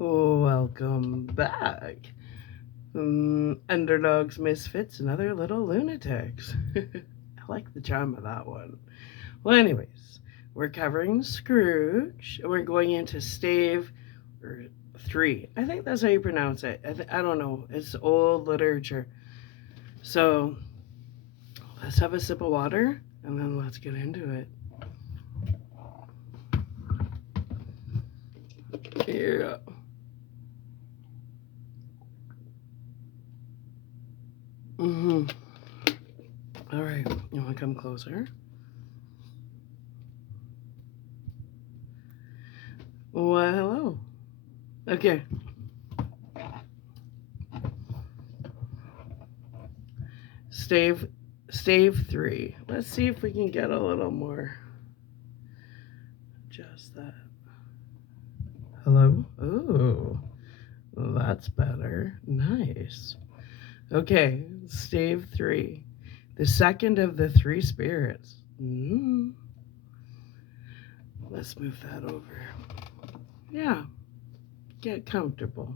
Welcome back. Underdogs, misfits, and other little lunatics. I like the charm of that one. Well, anyways, we're covering Scrooge. We're going into stave 3. I think that's how you pronounce it. I don't know. It's old literature. So let's have a sip of water and then let's get into it. Yeah. All right. You want to come closer? Well, hello. Okay. Stave 3. Let's see if we can get a little more. Just that. Hello? Ooh. That's better. Nice. Okay, stave 3. The second of the 3 spirits. Let's move that over. Yeah. Get comfortable.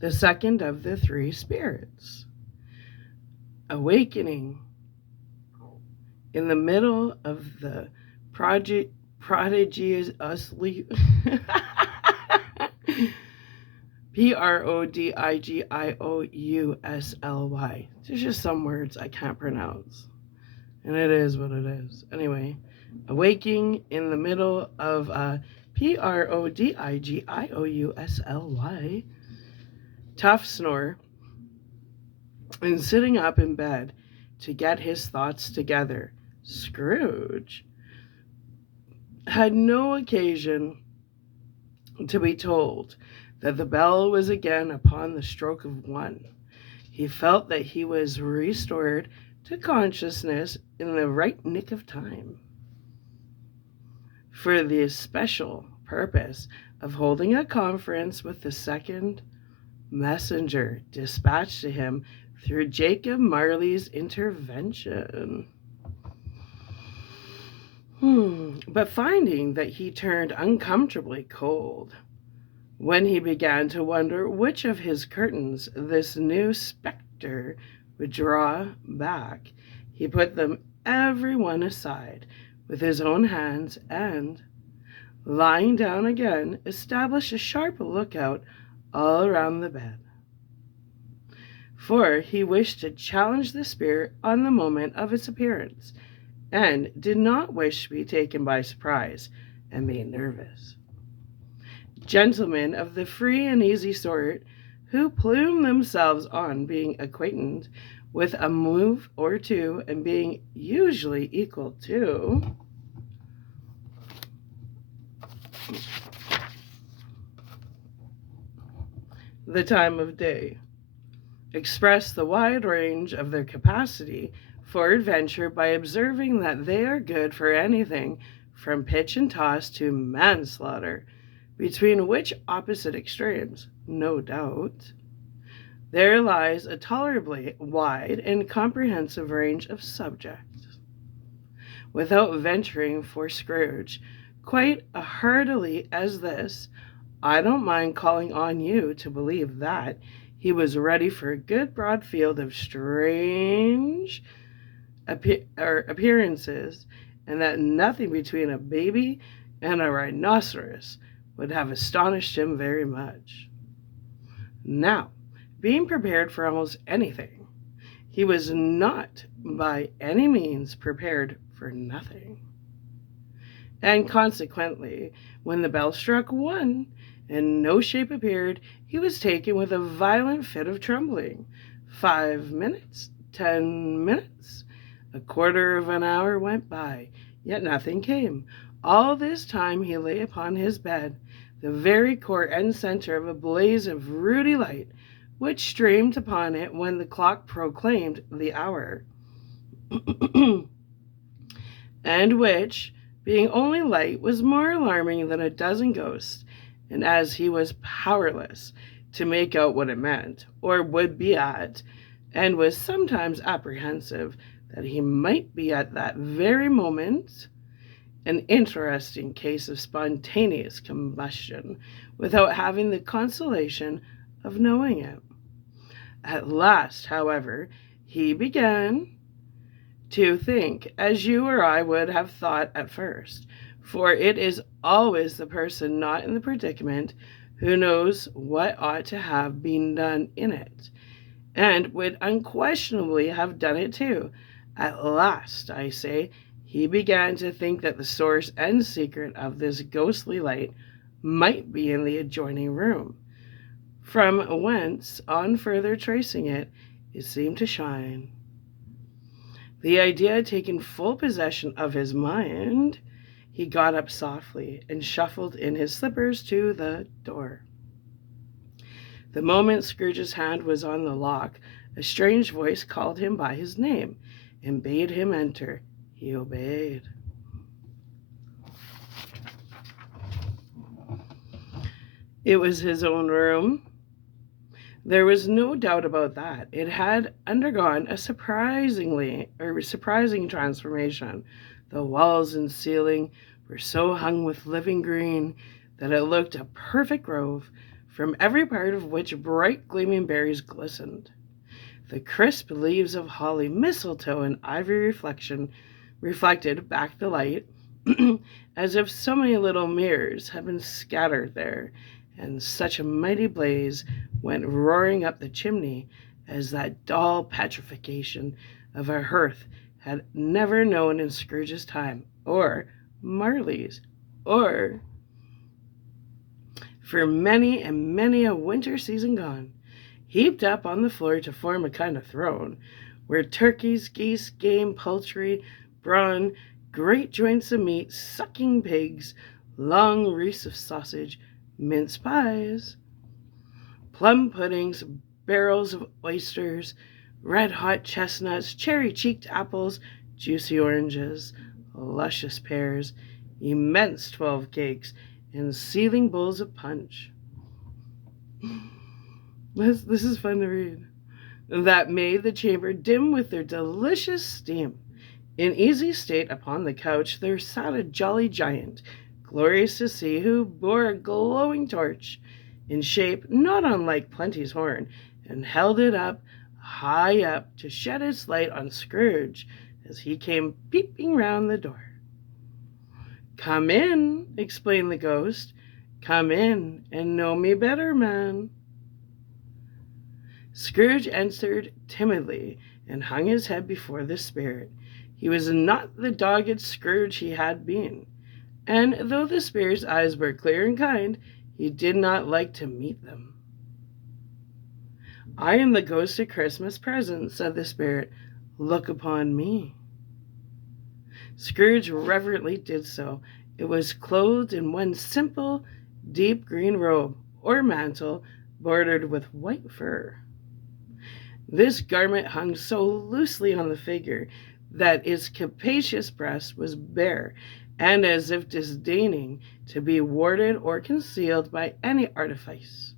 The second of the 3 spirits. Awakening. In the middle of the prodigiously Prodigigously. There's just some words I can't pronounce. And it is what it is. Anyway, awaking in the middle of Prodigigously. Tough snore. And sitting up in bed to get his thoughts together, Scrooge had no occasion to be told that the bell was again upon the stroke of 1. He felt that he was restored to consciousness in the right nick of time, for the especial purpose of holding a conference with the second messenger dispatched to him through Jacob Marley's intervention. But finding that he turned uncomfortably cold, when he began to wonder which of his curtains this new spectre would draw back, he put them every one aside with his own hands and, lying down again, established a sharp lookout all around the bed. For he wished to challenge the spirit on the moment of its appearance, and did not wish to be taken by surprise and made nervous. Gentlemen of the free and easy sort, who plume themselves on being acquainted with a move or two and being usually equal to the time of day, express the wide range of their capacity for adventure by observing that they are good for anything from pitch and toss to manslaughter, between which opposite extremes, no doubt, there lies a tolerably wide and comprehensive range of subjects. Without venturing for Scrooge quite as heartily as this, I don't mind calling on you to believe that he was ready for a good broad field of strange appearances, and that nothing between a baby and a rhinoceros would have astonished him very much. Now, being prepared for almost anything, he was not by any means prepared for nothing. And consequently, when the bell struck 1 and no shape appeared, he was taken with a violent fit of trembling. 5 minutes, 10 minutes, a quarter of an hour went by, yet nothing came. All this time he lay upon his bed, the very core and center of a blaze of ruddy light, which streamed upon it when the clock proclaimed the hour, and which, being only light, was more alarming than a dozen ghosts, and as he was powerless to make out what it meant, or would be at, and was sometimes apprehensive that he might be at that very moment An interesting case of spontaneous combustion without having the consolation of knowing it. At last, however, he began to think as you or I would have thought at first, for it is always the person not in the predicament who knows what ought to have been done in it, and would unquestionably have done it too. At last, I say, he began to think that the source and secret of this ghostly light might be in the adjoining room, from whence, on further tracing it, it seemed to shine. The idea had taken full possession of his mind. He got up softly and shuffled in his slippers to the door. The moment Scrooge's hand was on the lock, a strange voice called him by his name and bade him enter. He obeyed. It was his own room. There was no doubt about that. It had undergone a surprising transformation. The walls and ceiling were so hung with living green that it looked a perfect grove, from every part of which bright gleaming berries glistened. The crisp leaves of holly, mistletoe, and ivy reflected back the light, as if so many little mirrors had been scattered there, and such a mighty blaze went roaring up the chimney as that dull petrification of a hearth had never known in Scrooge's time, or Marley's, or for many and many a winter season gone, heaped up on the floor to form a kind of throne, where turkeys, geese, game, poultry, brawn, great joints of meat, sucking pigs, long wreaths of sausage, mince pies, plum puddings, barrels of oysters, red-hot chestnuts, cherry-cheeked apples, juicy oranges, luscious pears, immense 12 cakes, and seething bowls of punch. This is fun to read. That made the chamber dim with their delicious steam. In easy state upon the couch there sat a jolly giant, glorious to see, who bore a glowing torch, in shape not unlike Plenty's horn, and held it up, high up, to shed its light on Scrooge as he came peeping round the door. "Come in," explained the ghost. "Come in and know me better, man." Scrooge entered timidly and hung his head before the spirit. He was not the dogged Scrooge he had been, and though the spirit's eyes were clear and kind, he did not like to meet them. "I am the ghost of Christmas present," said the spirit. "Look upon me." Scrooge reverently did so. It was clothed in one simple, deep green robe, or mantle, bordered with white fur. This garment hung so loosely on the figure that its capacious breast was bare, and as if disdaining to be warded or concealed by any artifice.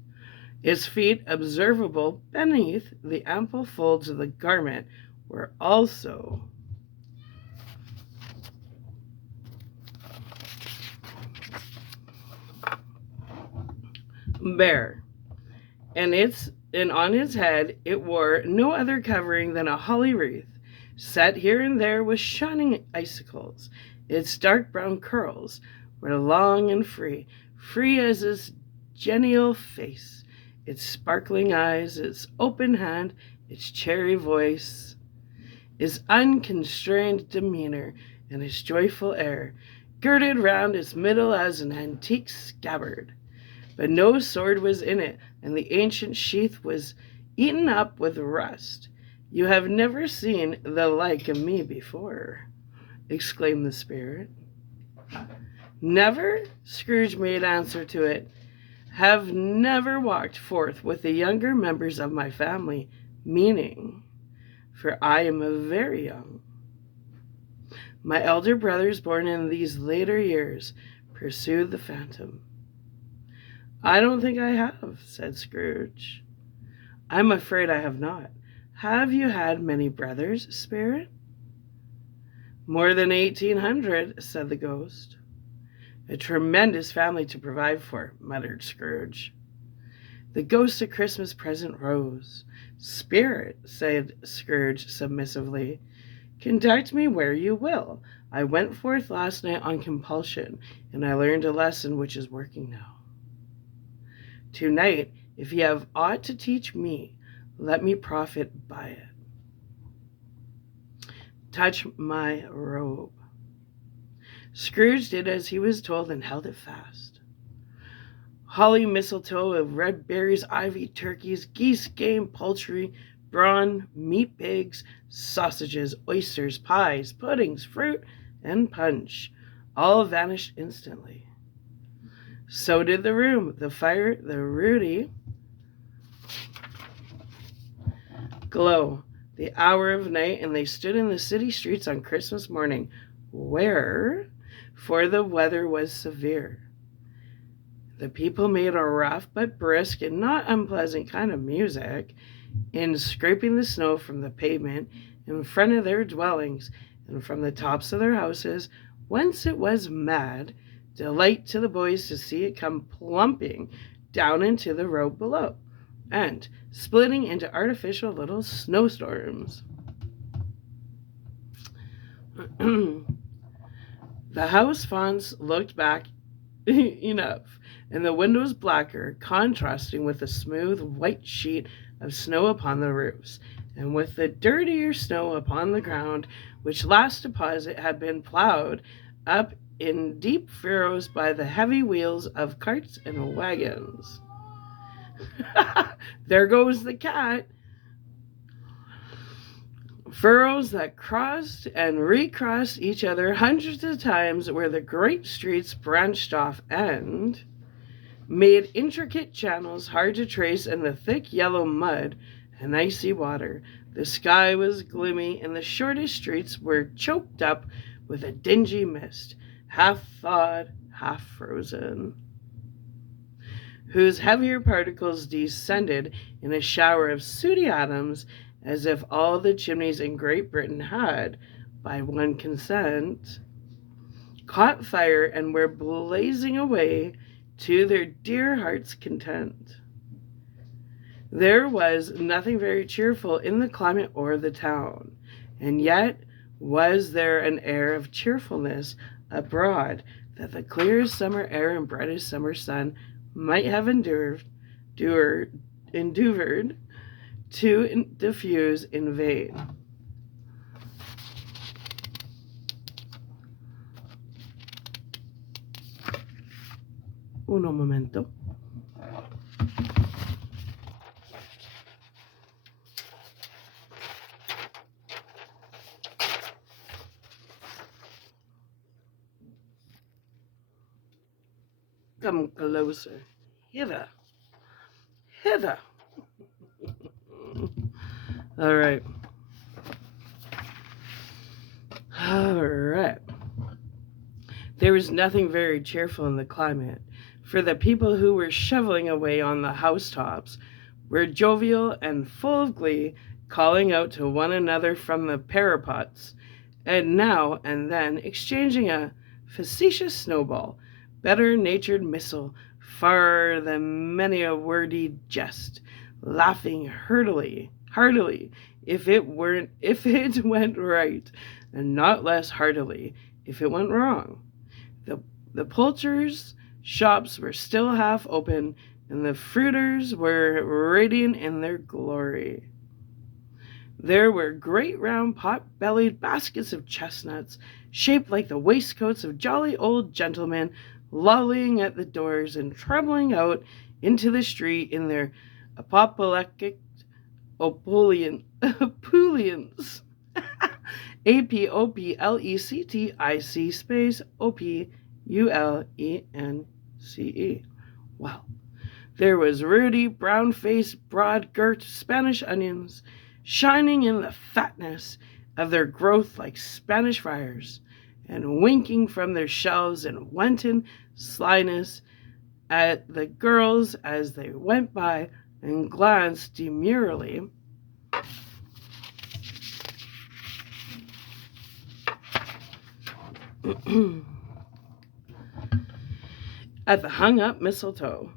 Its feet, observable beneath the ample folds of the garment, were also bare, and on its head it wore no other covering than a holly wreath, set here and there with shining icicles. Its dark brown curls were long and free as its genial face, its sparkling eyes, its open hand, its cherry voice, its unconstrained demeanor, and its joyful air, girded round its middle as an antique scabbard. But no sword was in it, and the ancient sheath was eaten up with rust. "You have never seen the like of me before," exclaimed the spirit. "Never?" Scrooge made answer to it. "Have never walked forth with the younger members of my family, meaning, for I am very young. My elder brothers born in these later years," pursued the phantom. "I don't think I have," said Scrooge. "I'm afraid I have not. Have you had many brothers, spirit?" More than 1,800, said the ghost. A tremendous family to provide for, muttered Scrooge. The ghost of Christmas present rose. Spirit, said Scrooge submissively, conduct me where you will. I went forth last night on compulsion, and I learned a lesson which is working now. Tonight, if ye have aught to teach me, let me profit by it. Touch my robe. Scrooge did as he was told and held it fast. Holly, mistletoe of red berries, ivy, turkeys, geese, game, poultry, brawn, meat pigs, sausages, oysters, pies, puddings, fruit, and punch all vanished instantly. So did the room, the fire, the ruddy glow, the hour of night, and they stood in the city streets on Christmas morning, where, for the weather was severe, the people made a rough but brisk and not unpleasant kind of music in scraping the snow from the pavement in front of their dwellings and from the tops of their houses, whence it was mad delight to the boys to see it come plumping down into the road below, and splitting into artificial little snowstorms. The house fronts looked back enough, and the windows blacker, contrasting with the smooth white sheet of snow upon the roofs, and with the dirtier snow upon the ground, which last deposit had been ploughed up in deep furrows by the heavy wheels of carts and wagons. There goes the cat. Furrows that crossed and recrossed each other hundreds of times, where the great streets branched off and made intricate channels hard to trace in the thick yellow mud and icy water. The sky was gloomy, and the shortest streets were choked up with a dingy mist, half thawed, half frozen, whose heavier particles descended in a shower of sooty atoms, as if all the chimneys in Great Britain had, by one consent, caught fire and were blazing away to their dear hearts' content. There was nothing very cheerful in the climate or the town, and yet was there an air of cheerfulness abroad that the clearest summer air and brightest summer sun might have endured to diffuse in vain. Uno momento. Come closer. Hither. Hither. All right. There was nothing very cheerful in the climate, for the people who were shoveling away on the housetops were jovial and full of glee, calling out to one another from the parapets, and now and then exchanging a facetious snowball, better-natured missile, far than many a wordy jest, laughing heartily, if it went right, and not less heartily if it went wrong. The poulterers' shops were still half open, and the fruiters were radiant in their glory. There were great round pot-bellied baskets of chestnuts, shaped like the waistcoats of jolly old gentlemen, lolling at the doors and trembling out into the street in their apoplectic opulence. APOPLECTIC space OPULENCE. Well, there was ruddy, brown-faced, broad-girt Spanish onions, shining in the fatness of their growth like Spanish friars, and winking from their shelves in wanton slyness at the girls as they went by and glanced demurely At the hung up mistletoe,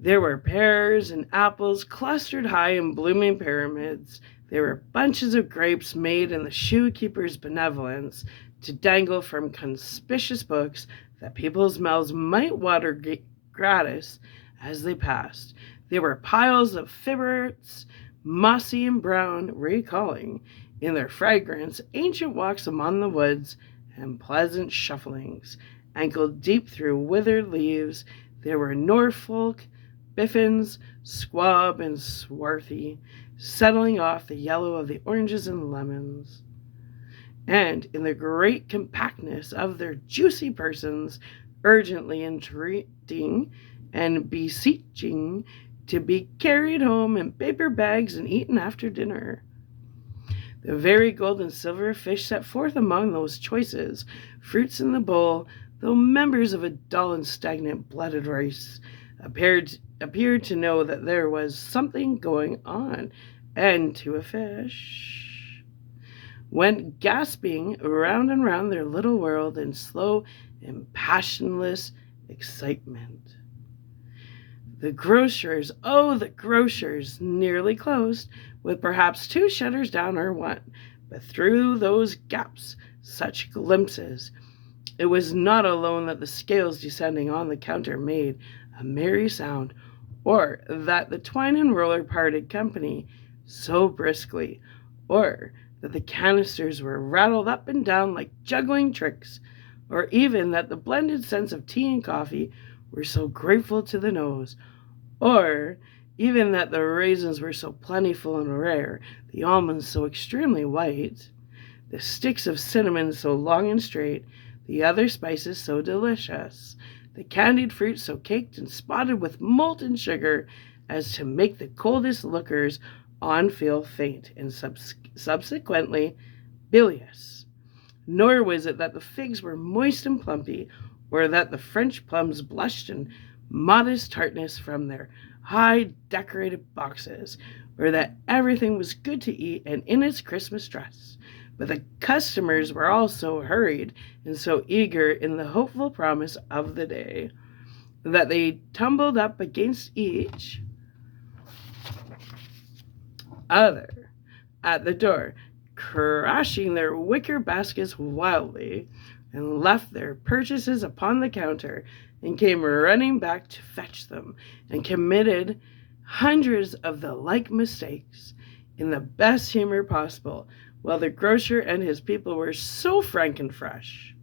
there were pears and apples clustered high in blooming pyramids. There were bunches of grapes made in the shoe keeper's benevolence to dangle from conspicuous books that people's mouths might water gratis as they passed. There were piles of fibrets, mossy and brown, recalling in their fragrance ancient walks among the woods and pleasant shufflings. Ankle deep through withered leaves, there were Norfolk, biffins, squab, and swarthy, settling off the yellow of the oranges and lemons. And in the great compactness of their juicy persons, urgently entreating and beseeching to be carried home in paper bags and eaten after dinner. The very gold and silver fish set forth among those choices fruits in the bowl, though members of a dull and stagnant blooded race, appeared to know that there was something going on, and to a fish went gasping round and round their little world in slow and passionless excitement. The grocers, oh, the grocers, nearly closed, with perhaps 2 shutters down or 1, but through those gaps, such glimpses. It was not alone that the scales descending on the counter made a merry sound, or that the twine and roller parted company so briskly, or that the canisters were rattled up and down like juggling tricks, or even that the blended scents of tea and coffee were so grateful to the nose, or even that the raisins were so plentiful and rare, the almonds so extremely white, the sticks of cinnamon so long and straight, the other spices so delicious, the candied fruit so caked and spotted with molten sugar as to make the coldest lookers on feel faint and subsequently bilious. Nor was it that the figs were moist and plumpy, or that the French plums blushed in modest tartness from their high decorated boxes, or that everything was good to eat and in its Christmas dress. But the customers were all so hurried and so eager in the hopeful promise of the day that they tumbled up against each other at the door, crashing their wicker baskets wildly, and left their purchases upon the counter, and came running back to fetch them, and committed hundreds of the like mistakes in the best humor possible, while the grocer and his people were so frank and fresh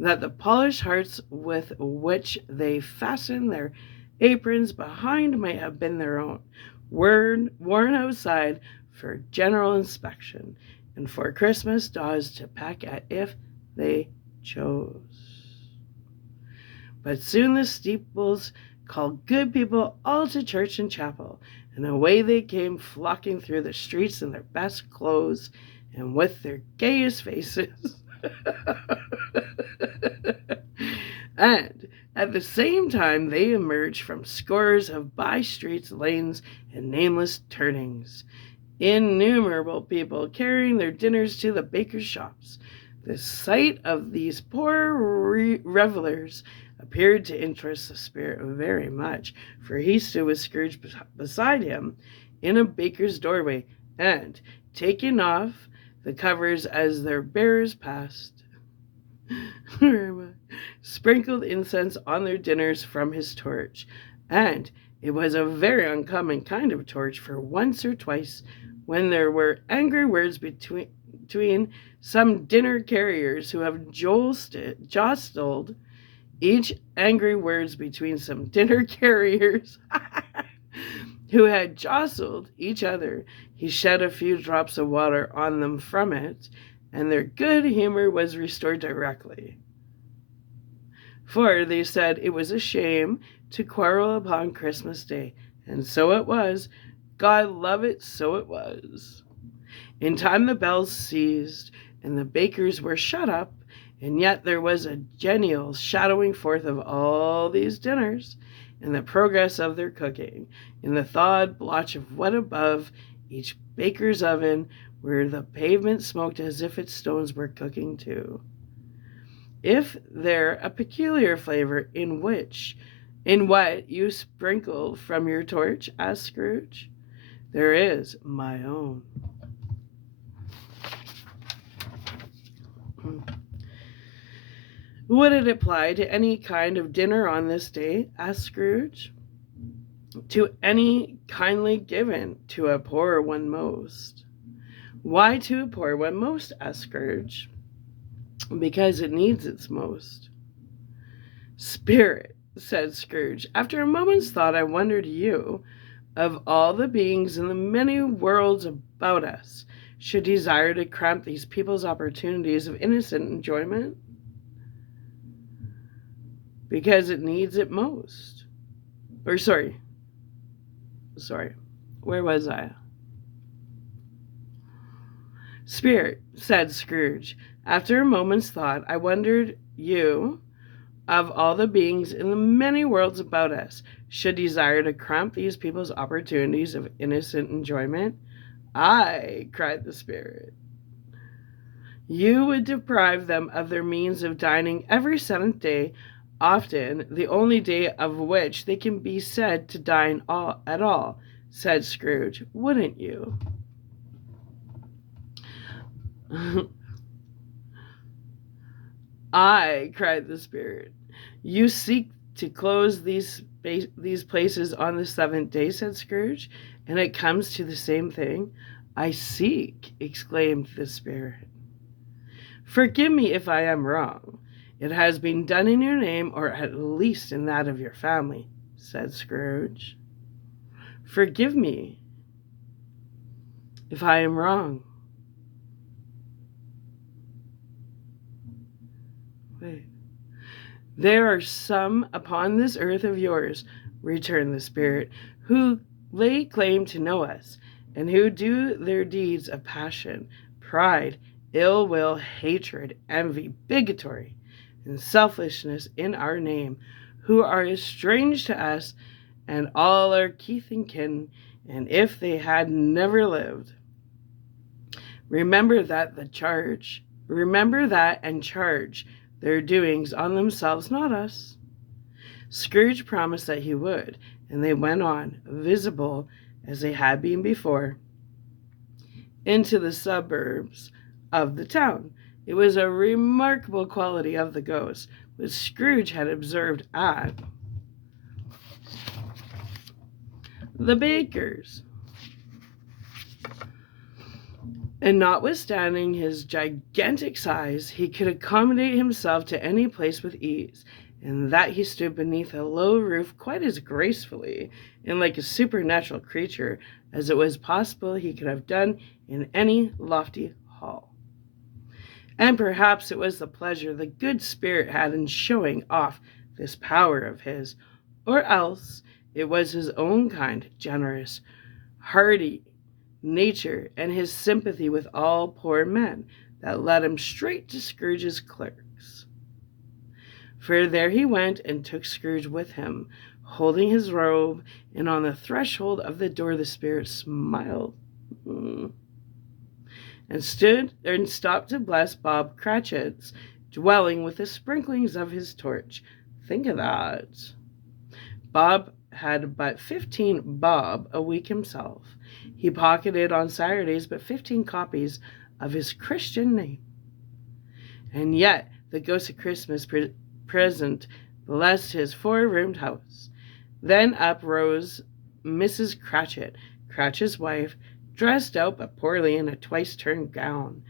that the polished hearts with which they fastened their aprons behind might have been their own, worn outside for general inspection, and for Christmas dolls to peck at if they chose. But soon the steeples called good people all to church and chapel, and away they came flocking through the streets in their best clothes and with their gayest faces. And at the same time they emerged from scores of by streets, lanes, and nameless turnings, innumerable people carrying their dinners to the bakers' shops. The sight of these poor revelers appeared to interest the spirit very much, for he stood with Scrooge beside him in a baker's doorway, and, taking off the covers as their bearers passed, sprinkled incense on their dinners from his torch. And it was a very uncommon kind of torch, for once or twice, when there were angry words between some dinner carriers who have jostled each angry words between some dinner carriers who had jostled each other, he shed a few drops of water on them from it, and their good humor was restored directly. For they said it was a shame to quarrel upon Christmas Day, and so it was. God love it, so it was. In time the bells ceased, and the bakers were shut up, and yet there was a genial shadowing forth of all these dinners, in the progress of their cooking, in the thawed blotch of wet above each baker's oven, where the pavement smoked as if its stones were cooking too. If there a peculiar flavor in what you sprinkle from your torch? Asked Scrooge. There is my own. Would it apply to any kind of dinner on this day? Asked Scrooge. To any kindly given to a poor one most. Why to a poor one most? Asked Scrooge. Because it needs its most. Spirit, said Scrooge, after a moment's thought, I wonder to you, of all the beings in the many worlds about us, should desire to cramp these people's opportunities of innocent enjoyment? Because it needs it most. Sorry, where was I? Spirit, said Scrooge, after a moment's thought, I wondered you, of all the beings in the many worlds about us, should desire to cramp these people's opportunities of innocent enjoyment? Aye, cried the Spirit. You would deprive them of their means of dining every seventh day, often the only day of which they can be said to dine at all, said Scrooge, wouldn't you? Aye, cried the Spirit. You seek to close these places on the seventh day, said Scrooge, and it comes to the same thing. I seek, exclaimed the Spirit. Forgive me if I am wrong. It has been done in your name, or at least in that of your family, said Scrooge. Forgive me if I am wrong. Wait. There are some upon this earth of yours, returned the Spirit, who lay claim to know us, and who do their deeds of passion, pride, ill will, hatred, envy, bigotry, and selfishness in our name, who are as strange to us and all our kith and kin, and if they had never lived. Remember that and charge their doings on themselves, not us. Scrooge promised that he would, and they went on, visible as they had been before, into the suburbs of the town. It was a remarkable quality of the ghost, which Scrooge had observed at the baker's. And notwithstanding his gigantic size, he could accommodate himself to any place with ease, and that he stood beneath a low roof quite as gracefully and like a supernatural creature as it was possible he could have done in any lofty hall. And perhaps it was the pleasure the good Spirit had in showing off this power of his, or else it was his own kind, generous, hearty nature and his sympathy with all poor men that led him straight to Scrooge's clerks. For there he went and took Scrooge with him, holding his robe, and on the threshold of the door the Spirit smiled and stood and stopped to bless Bob Cratchit's dwelling with the sprinklings of his torch. Think of that. Bob had but 15 bob a week himself. He pocketed on Saturdays but 15 copies of his Christian name. And yet the ghost of Christmas present blessed his 4-roomed house. Then up rose Mrs. Cratchit, Cratchit's wife, dressed out but poorly in a twice-turned gown,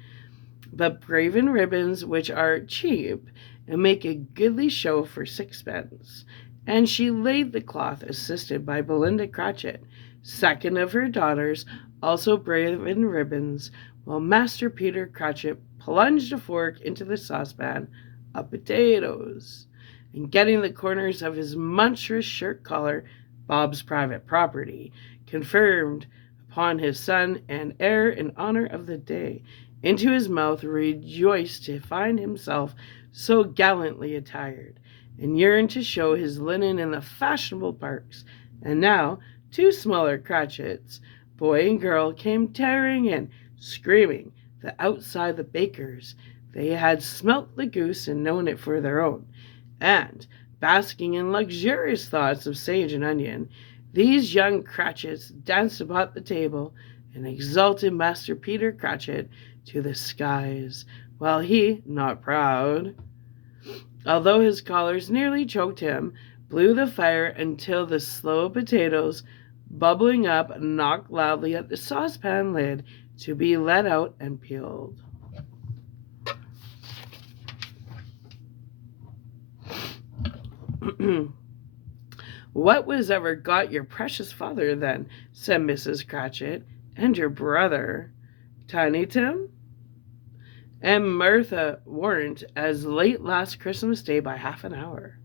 but braven ribbons which are cheap and make a goodly show for 6pence. And she laid the cloth, assisted by Belinda Cratchit, second of her daughters, also braven ribbons, while Master Peter Cratchit plunged a fork into the saucepan of potatoes, and getting the corners of his monstrous shirt collar, Bob's private property, confirmed upon his son and heir in honor of the day, into his mouth, rejoiced to find himself so gallantly attired, and yearned to show his linen in the fashionable parks. And now 2 smaller Cratchits, boy and girl, came tearing in, screaming, that outside the baker's They had smelt the goose and known it for their own, and, basking in luxurious thoughts of sage and onion, these young Cratchits danced about the table and exalted Master Peter Cratchit to the skies, while he, not proud, although his collars nearly choked him, blew the fire until the slow potatoes, bubbling up, knocked loudly at the saucepan lid to be let out and peeled. "What was ever got your precious father, then?" said Mrs. Cratchit. "And your brother, Tiny Tim?" "And Martha warn't as late last Christmas Day by half an hour."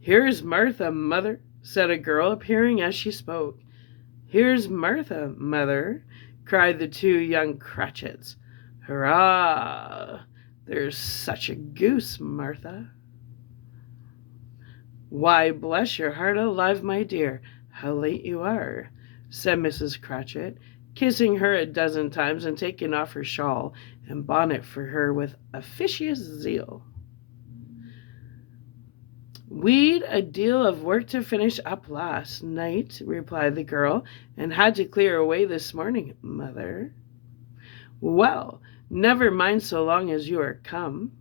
"Here's Martha, mother," said a girl, appearing as she spoke. "Here's Martha, mother," cried the two young Cratchits. "Hurrah! There's such a goose, Martha." "Why, bless your heart alive, my dear, how late you are," said Mrs. Cratchit, kissing her a dozen times and taking off her shawl and bonnet for her with officious zeal. "We'd a deal of work to finish up last night," replied the girl, "and had to clear away this morning, mother." "Well, never mind so long as you are come,"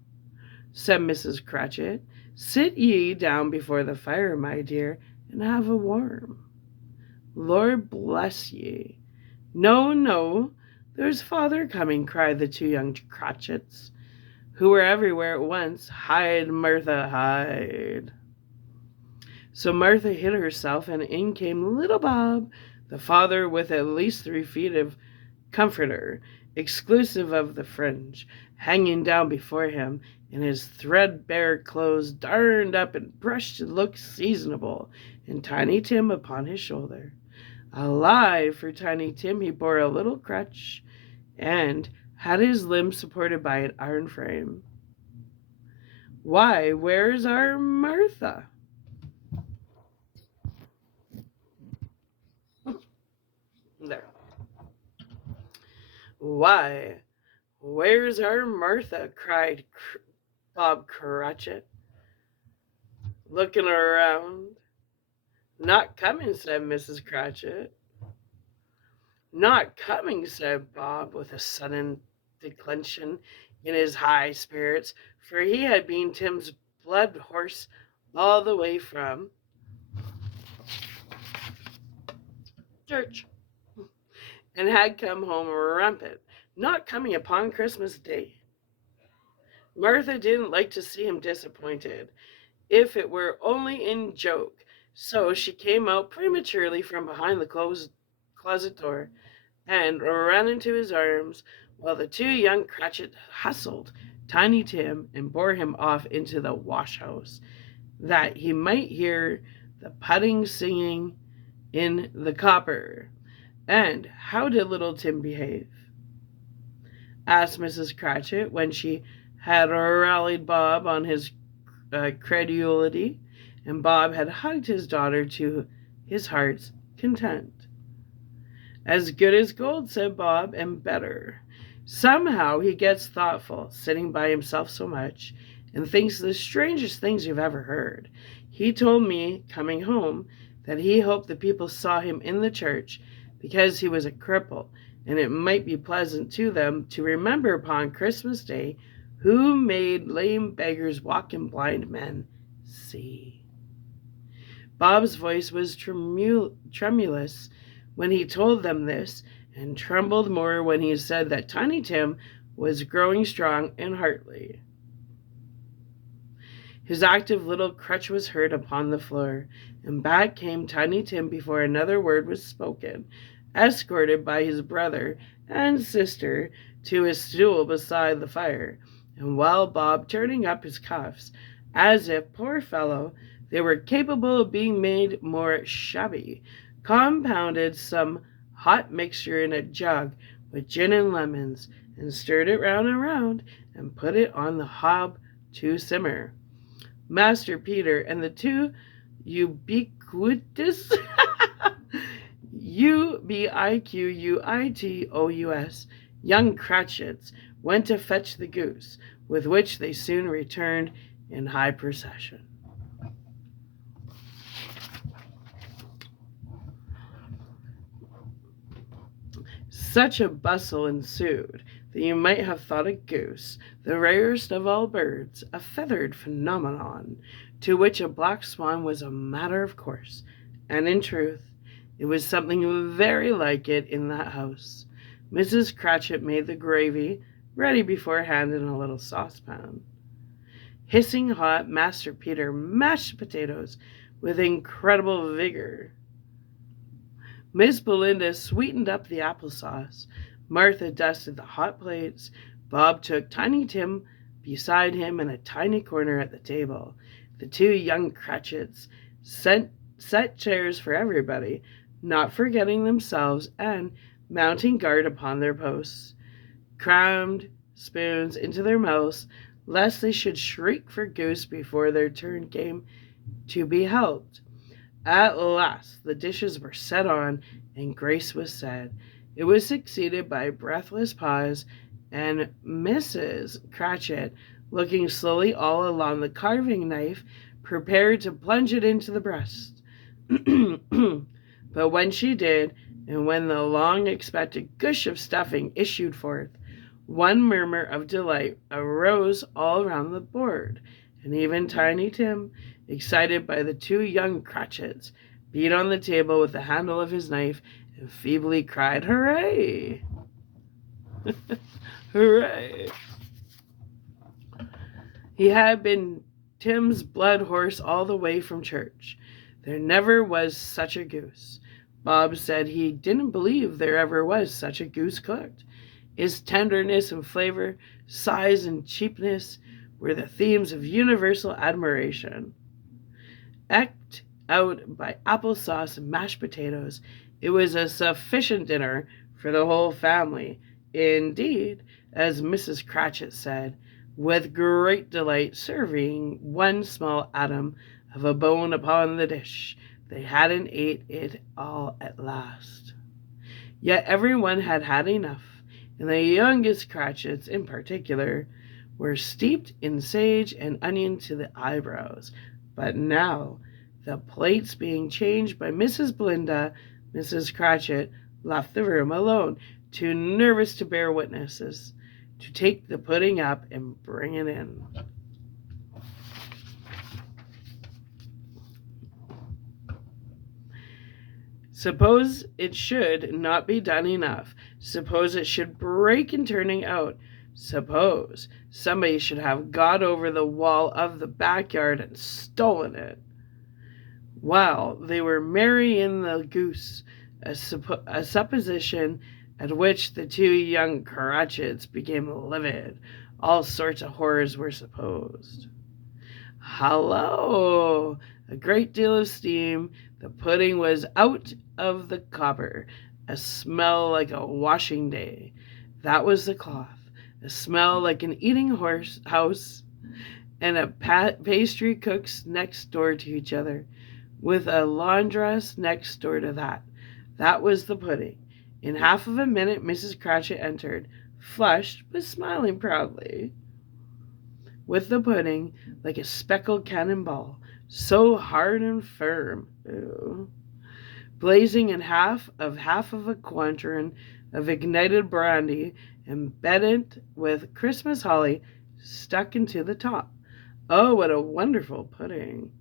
said Mrs. Cratchit. "Sit ye down before the fire, my dear, and have a warm." "Lord bless ye! No, no, there's father coming," cried the two young Cratchits, who were everywhere at once. "Hide, Martha, hide." So Martha hid herself, and in came little Bob, the father, with at least 3 feet of comforter, exclusive of the fringe, hanging down before him, in his threadbare clothes, darned up and brushed to look seasonable, and Tiny Tim upon his shoulder. Alive, for Tiny Tim he bore a little crutch, and had his limbs supported by an iron frame. "Why, where's our Martha?" There. "Why, where's our Martha?" cried Bob Cratchit, looking around. "Not coming," said Mrs. Cratchit. "Not coming," said Bob, with a sudden declension in his high spirits, for he had been Tim's blood horse all the way from church, and had come home rampant. "Not coming upon Christmas Day." Martha didn't like to see him disappointed, if it were only in joke, so she came out prematurely from behind the closet door and ran into his arms, while the two young Cratchits hustled Tiny Tim and bore him off into the wash-house, that he might hear the pudding singing in the copper. "And how did little Tim behave?" asked Mrs. Cratchit, when she had rallied Bob on his credulity, and Bob had hugged his daughter to his heart's content. "As good as gold," said Bob, "and better. Somehow he gets thoughtful, sitting by himself so much, and thinks the strangest things you've ever heard. He told me, coming home, that he hoped the people saw him in the church, because he was a cripple, and it might be pleasant to them to remember upon Christmas Day who made lame beggars walk and blind men see." Bob's voice was tremulous when he told them this, and trembled more when he said that Tiny Tim was growing strong and hearty. His active little crutch was heard upon the floor, and back came Tiny Tim before another word was spoken, escorted by his brother and sister to his stool beside the fire, and while Bob, turning up his cuffs, as if, poor fellow, they were capable of being made more shabby, compounded some hot mixture in a jug with gin and lemons, and stirred it round and round, and put it on the hob to simmer. Master Peter and the two ubiquitous Ubiquitous young Cratchits went to fetch the goose, with which they soon returned in high procession. Such a bustle ensued that you might have thought a goose, the rarest of all birds, a feathered phenomenon, to which a black swan was a matter of course, and in truth, it was something very like it in that house. Mrs. Cratchit made the gravy ready beforehand in a little saucepan. Hissing hot, Master Peter mashed potatoes with incredible vigor. Miss Belinda sweetened up the applesauce. Martha dusted the hot plates. Bob took Tiny Tim beside him in a tiny corner at the table. The two young Cratchits set chairs for everybody, not forgetting themselves, and, mounting guard upon their posts, crammed spoons into their mouths, lest they should shriek for goose before their turn came to be helped. At last the dishes were set on, and grace was said. It was succeeded by a breathless pause, and Mrs. Cratchit, looking slowly all along the carving knife, prepared to plunge it into the breast. But when she did, and when the long-expected gush of stuffing issued forth, one murmur of delight arose all round the board, and even Tiny Tim, excited by the two young Cratchits, beat on the table with the handle of his knife and feebly cried, "Hooray!" Hooray! He had been Tim's blood horse all the way from church. There never was such a goose. Bob said he didn't believe there ever was such a goose cooked. Its tenderness and flavor, size and cheapness were the themes of universal admiration. Eked out by applesauce and mashed potatoes, it was a sufficient dinner for the whole family. Indeed, as Mrs. Cratchit said, with great delight, serving one small atom of a bone upon the dish, they hadn't ate it all at last. Yet everyone had had enough, and the youngest Cratchits in particular were steeped in sage and onion to the eyebrows. But now, the plates being changed by Mrs. Belinda, Mrs. Cratchit left the room alone, too nervous to bear witnesses, to take the pudding up and bring it in. Suppose it should not be done enough. Suppose it should break in turning out. Suppose somebody should have got over the wall of the backyard and stolen it. While they were merry in the goose, a supposition at which the two young Cratchits became livid. All sorts of horrors were supposed. Hallo! A great deal of steam. The pudding was out of the copper. A smell like a washing day. That was the cloth. A smell like an eating house and a pastry cook's next door to each other, with a laundress next door to that. That was the pudding. In half of a minute Mrs. Cratchit entered, flushed but smiling proudly, with the pudding like a speckled cannonball, so hard and firm, blazing in half of a quantern of ignited brandy, embedded with Christmas holly stuck into the top. Oh, what a wonderful pudding!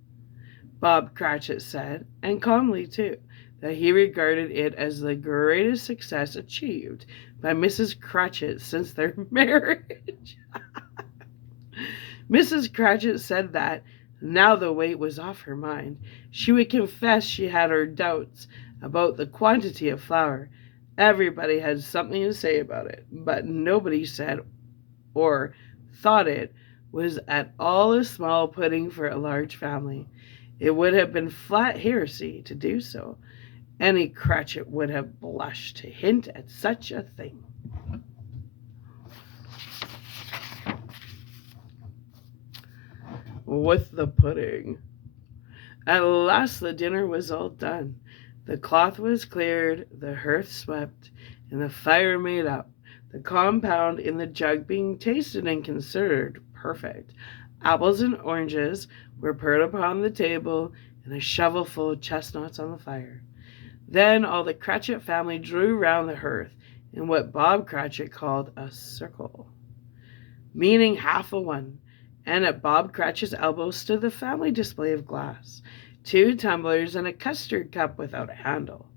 Bob Cratchit said, and calmly too, that he regarded it as the greatest success achieved by Mrs. Cratchit since their marriage. Mrs. Cratchit said that, now the weight was off her mind, she would confess she had her doubts about the quantity of flour. Everybody had something to say about it, but nobody said or thought it was at all a small pudding for a large family. It would have been flat heresy to do so. Any Cratchit would have blushed to hint at such a thing. With the pudding. At last the dinner was all done. The cloth was cleared, the hearth swept, and the fire made up. the compound in the jug being tasted and considered perfect. Apples and oranges were put upon the table, and a shovel full of chestnuts on the fire. Then all the Cratchit family drew round the hearth in what Bob Cratchit called a circle, meaning half a one, and at Bob Cratchit's elbow stood the family display of glass, 2 tumblers and a custard cup without a handle.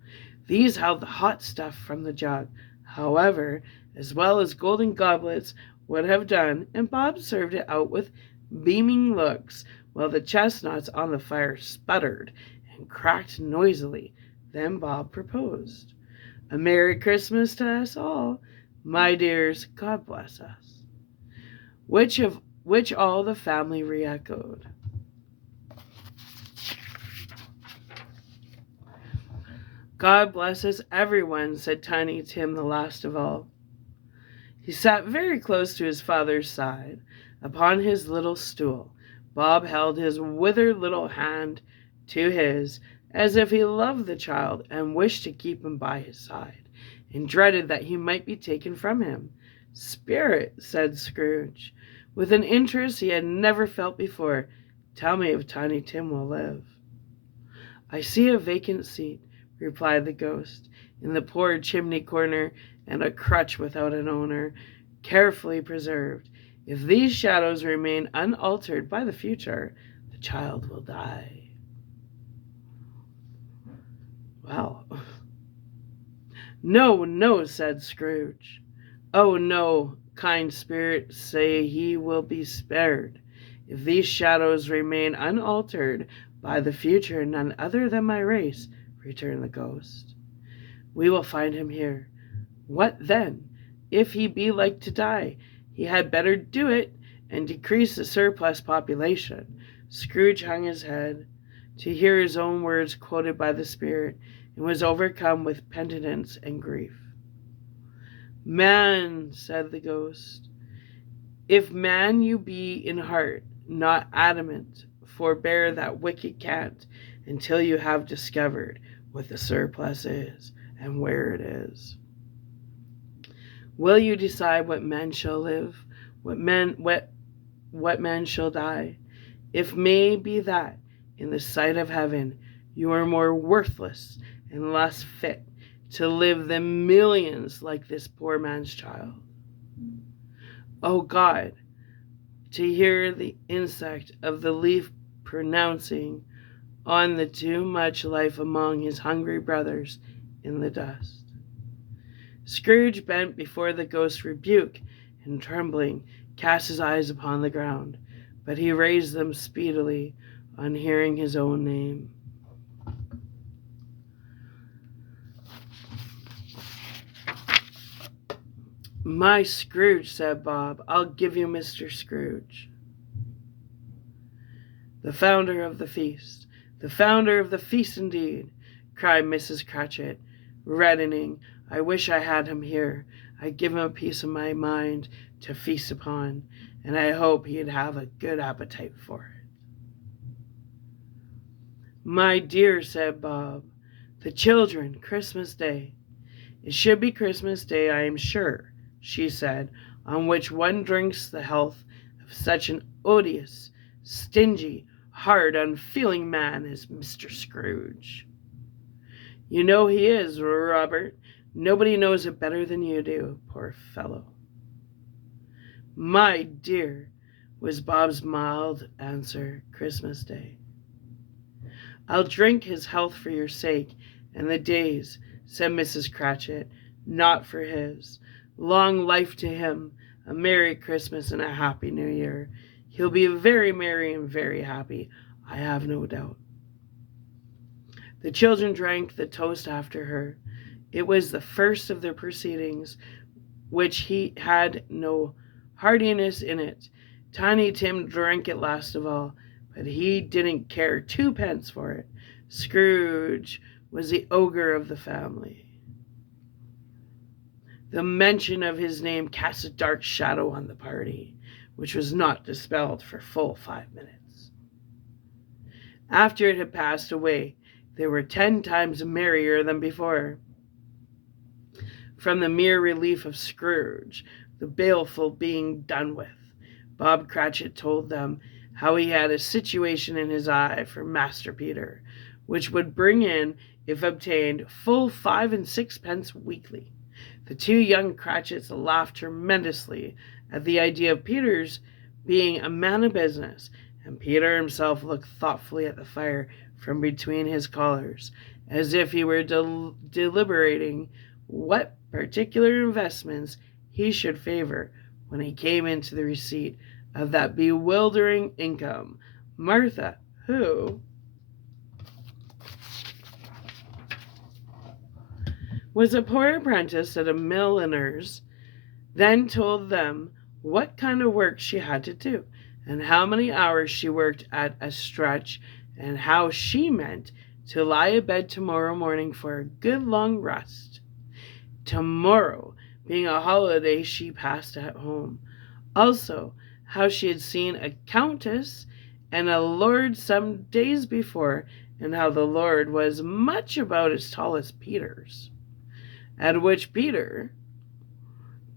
These held the hot stuff from the jug, however, as well as golden goblets would have done, and Bob served it out with beaming looks, while the chestnuts on the fire sputtered and cracked noisily. Then Bob proposed, "A Merry Christmas to us all, my dears, God bless us," which all the family re-echoed. "God bless us, everyone," said Tiny Tim, the last of all. He sat very close to his father's side. Upon his little stool, Bob held his withered little hand to his, as if he loved the child and wished to keep him by his side, and dreaded that he might be taken from him. "Spirit," said Scrooge, with an interest he had never felt before, "tell me if Tiny Tim will live." "I see a vacant seat," replied the ghost, "in the poor chimney corner, and a crutch without an owner, carefully preserved. If these shadows remain unaltered by the future, the child will die." Well, "No, no," said Scrooge. "Oh, no, kind spirit, say he will be spared. If these shadows remain unaltered by the future, none other than my race," returned the ghost. "We will find him here. What then? If he be like to die, he had better do it, and decrease the surplus population." Scrooge hung his head to hear his own words quoted by the spirit, and was overcome with penitence and grief. "Man," said the ghost, "if man you be in heart, not adamant, forbear that wicked cant until you have discovered what the surplus is and where it is. Will you decide what men shall live, what men shall die? If may be that, in the sight of heaven, you are more worthless and less fit to live than millions like this poor man's child. O God, to hear the insect of the leaf pronouncing on the too much life among his hungry brothers in the dust." Scrooge bent before the ghost's rebuke, and trembling cast his eyes upon the ground, but he raised them speedily on hearing his own name. "My Scrooge," said Bob, "I'll give you Mr. Scrooge." "The founder of the feast, the founder of the feast indeed," cried Mrs. Cratchit, reddening. "I wish I had him here. I'd give him a piece of my mind to feast upon, and I hope he'd have a good appetite for it." "My dear," said Bob, "the children, Christmas Day." "It should be Christmas Day, I am sure," she said, "on which one drinks the health of such an odious, stingy, hard, unfeeling man as Mr. Scrooge. You know he is, Robert. Nobody knows it better than you do, poor fellow." "My dear," was Bob's mild answer, "Christmas Day." "I'll drink his health for your sake, and the day's," said Mrs. Cratchit, "not for his. Long life to him, a Merry Christmas and a Happy New Year. He'll be very merry and very happy, I have no doubt." The children drank the toast after her. It was the first of their proceedings, which he had no heartiness in it. Tiny Tim drank it last of all, but he didn't care 2 pence for it. Scrooge was the ogre of the family. The mention of his name cast a dark shadow on the party, which was not dispelled for full 5 minutes. After it had passed away, they were 10 times merrier than before. from the mere relief of Scrooge, the baleful being done with. Bob Cratchit told them how he had a situation in his eye for Master Peter, which would bring in, if obtained, full 5 and 6 pence weekly. The two young Cratchits laughed tremendously at the idea of Peter's being a man of business, and Peter himself looked thoughtfully at the fire from between his collars, as if he were deliberating what particular investments he should favor when he came into the receipt of that bewildering income. Martha, who was a poor apprentice at a milliner's, then told them what kind of work she had to do, and how many hours she worked at a stretch, and how she meant to lie abed tomorrow morning for a good long rest. Tomorrow being a holiday she passed at home. Also, how she had seen a countess and a lord some days before, and how the lord was much about as tall as Peter's. At which Peter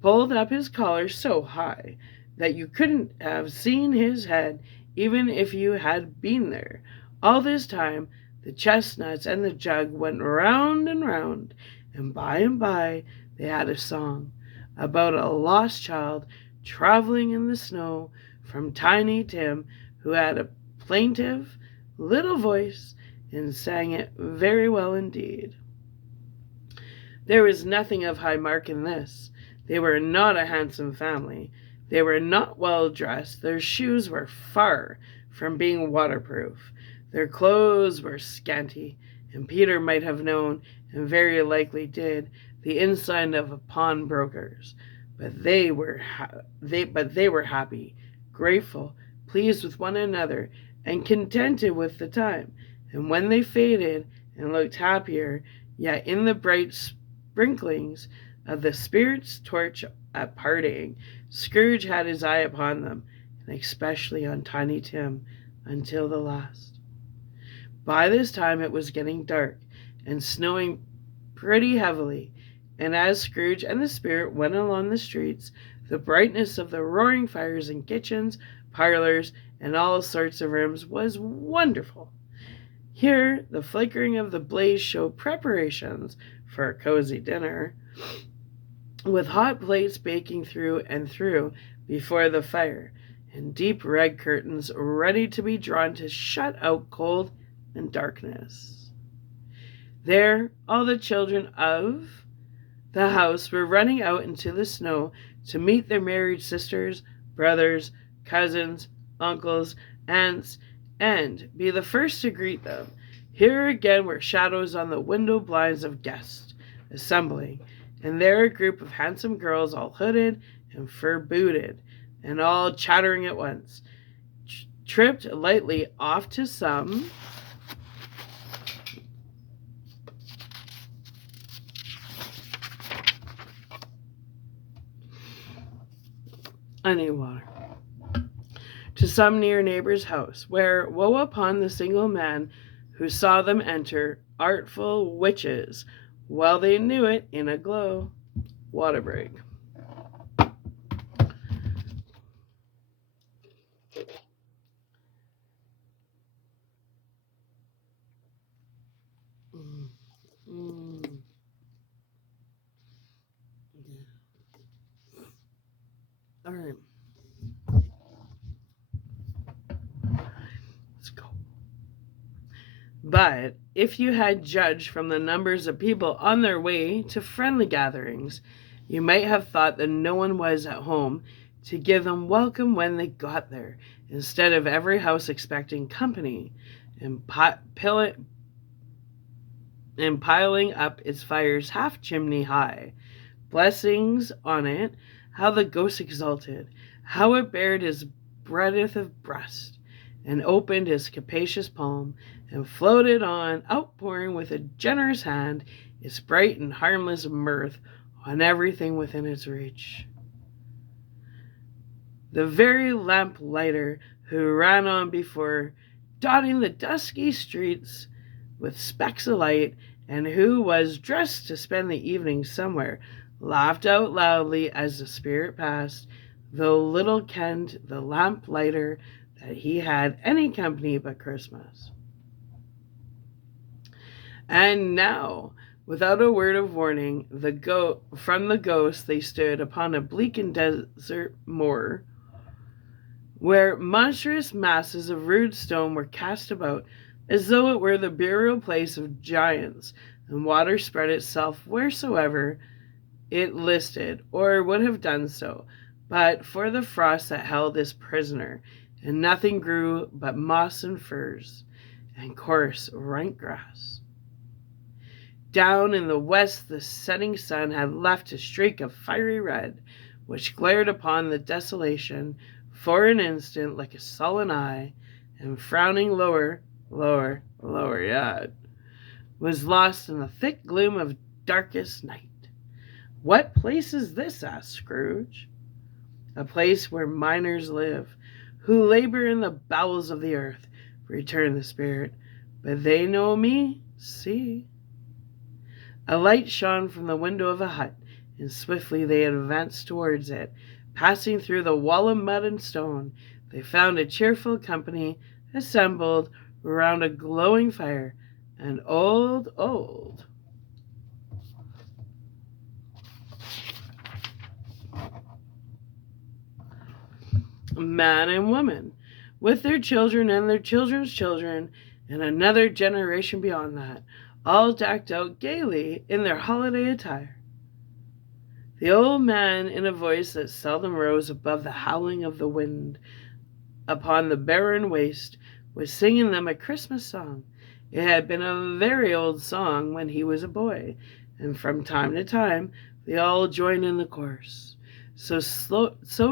pulled up his collar so high that you couldn't have seen his head even if you had been there. All this time the chestnuts and the jug went round and round, and by they had a song about a lost child traveling in the snow from Tiny Tim, who had a plaintive little voice and sang it very well indeed. There was nothing of high mark in this. They were not a handsome family. They were not well dressed. Their shoes were far from being waterproof. Their clothes were scanty, and Peter might have known, and very likely did, the inside of a pawnbroker's. But they were happy, grateful, pleased with one another, and contented with the time. And when they faded and looked happier, yet in the bright sprinklings of the Spirit's torch at parting, Scrooge had his eye upon them, and especially on Tiny Tim, until the last. By this time it was getting dark, and snowing pretty heavily, and as Scrooge and the Spirit went along the streets, the brightness of the roaring fires in kitchens, parlors, and all sorts of rooms was wonderful. Here the flickering of the blaze showed preparations for a cozy dinner, with hot plates baking through and through before the fire, and deep red curtains ready to be drawn to shut out cold and darkness. There all the children of the house were running out into the snow to meet their married sisters, brothers, cousins, uncles, aunts, and be the first to greet them. Here again were shadows on the window blinds of guests assembling, and there a group of handsome girls, all hooded and fur-booted, and all chattering at once, tripped lightly off to some water, to some near neighbor's house, where woe upon the single man who saw them enter, artful witches, well they knew it in a glow. Water break. All right. Let's go. But if you had judged from the numbers of people on their way to friendly gatherings, you might have thought that no one was at home to give them welcome when they got there, instead of every house expecting company and piling up its fires half chimney high. Blessings on it, how the ghost exulted, how it bared his breadth of breast, and opened his capacious palm, and floated on, outpouring with a generous hand its bright and harmless mirth on everything within its reach. The very lamplighter who ran on before, dotting the dusky streets with specks of light, and who was dressed to spend the evening somewhere, laughed out loudly as the spirit passed, though little kenned the lamplighter that he had any company but Christmas. And now, without a word of warning, from the ghost they stood upon a bleak and desert moor, where monstrous masses of rude stone were cast about, as though it were the burial place of giants, and water spread itself wheresoever it listed, or would have done so, but for the frost that held his prisoner, and nothing grew but moss and furze, and coarse rank grass. Down in the west the setting sun had left a streak of fiery red, which glared upon the desolation for an instant like a sullen eye, and frowning lower, lower yet, was lost in the thick gloom of darkest night. "What place is this?" asked Scrooge. "A place where miners live, who labor in the bowels of the earth," returned the spirit. "But they know me, see." A light shone from the window of a hut, and swiftly they advanced towards it. Passing through the wall of mud and stone, they found a cheerful company assembled around a glowing fire. An old man and woman, with their children and their children's children, and another generation beyond that, all decked out gaily in their holiday attire. The old man, in a voice that seldom rose above the howling of the wind upon the barren waste, was singing them a Christmas song. It had been a very old song when he was a boy, and from time to time they all joined in the chorus. So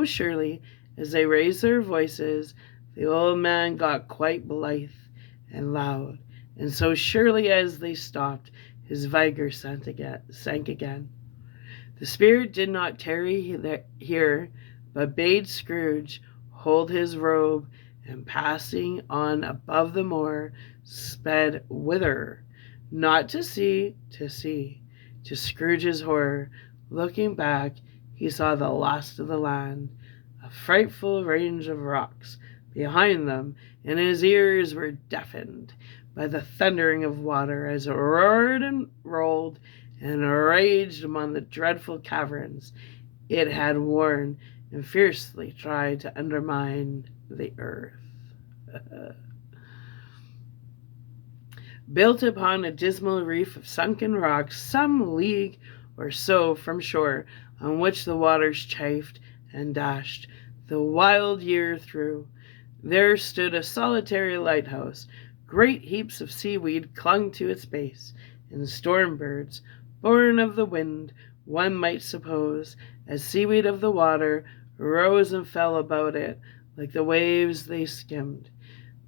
surely as they raised their voices, the old man got quite blithe and loud, and so surely as they stopped, his vigor sank again. The spirit did not tarry here, but bade Scrooge hold his robe, and passing on above the moor, sped whither? Not to see. To Scrooge's horror, looking back, he saw the last of the land, a frightful range of rocks behind them, and his ears were deafened by the thundering of water as it roared and rolled and raged among the dreadful caverns it had worn and fiercely tried to undermine the earth. Built upon a dismal reef of sunken rocks, some league or so from shore, on which the waters chafed and dashed the wild year through, there stood a solitary lighthouse. Great heaps of seaweed clung to its base, and storm birds, born of the wind, one might suppose, as seaweed of the water, rose and fell about it like the waves they skimmed.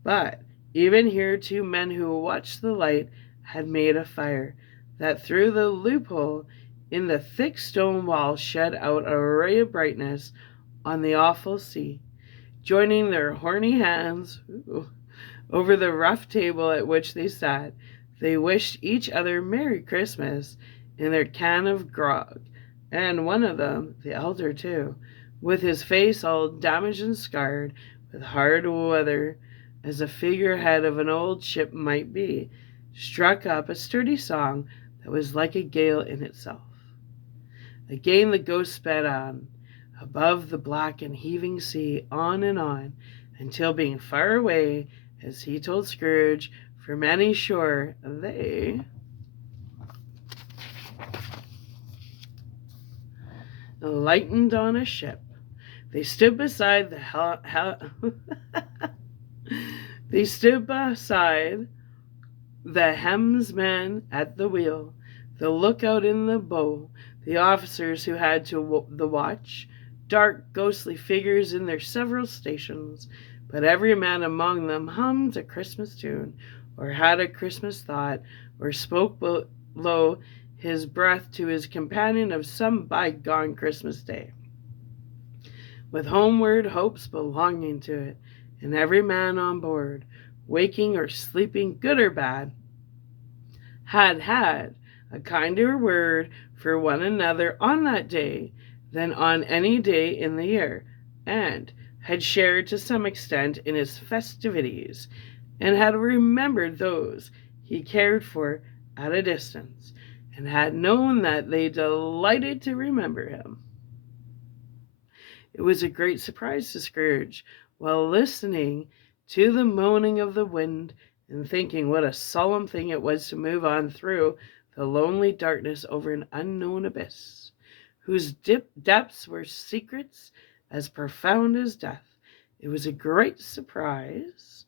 But even here 2 men who watched the light had made a fire, that through the loophole in the thick stone wall shed out a ray of brightness on the awful sea. Joining their horny hands over the rough table at which they sat, they wished each other Merry Christmas in their can of grog, and one of them, the elder too, with his face all damaged and scarred with hard weather, as a figurehead of an old ship might be, struck up a sturdy song that was like a gale in itself. Again the ghost sped on, above the black and heaving sea, on, until being far away, as he told Scrooge, from any shore, they lightened on a ship. They stood beside they stood beside the helmsman at the wheel, the lookout in the bow, the officers who had the watch, dark, ghostly figures in their several stations, but every man among them hummed a Christmas tune, or had a Christmas thought, or spoke below his breath to his companion of some bygone Christmas day, with homeward hopes belonging to it, and every man on board, waking or sleeping, good or bad, had a kinder word for one another on that day than on any day in the year, and had shared to some extent in his festivities, and had remembered those he cared for at a distance, and had known that they delighted to remember him. It was a great surprise to Scrooge, while listening to the moaning of the wind and thinking what a solemn thing it was to move on through the lonely darkness over an unknown abyss, whose depths were secrets as profound as death. It was a great surprise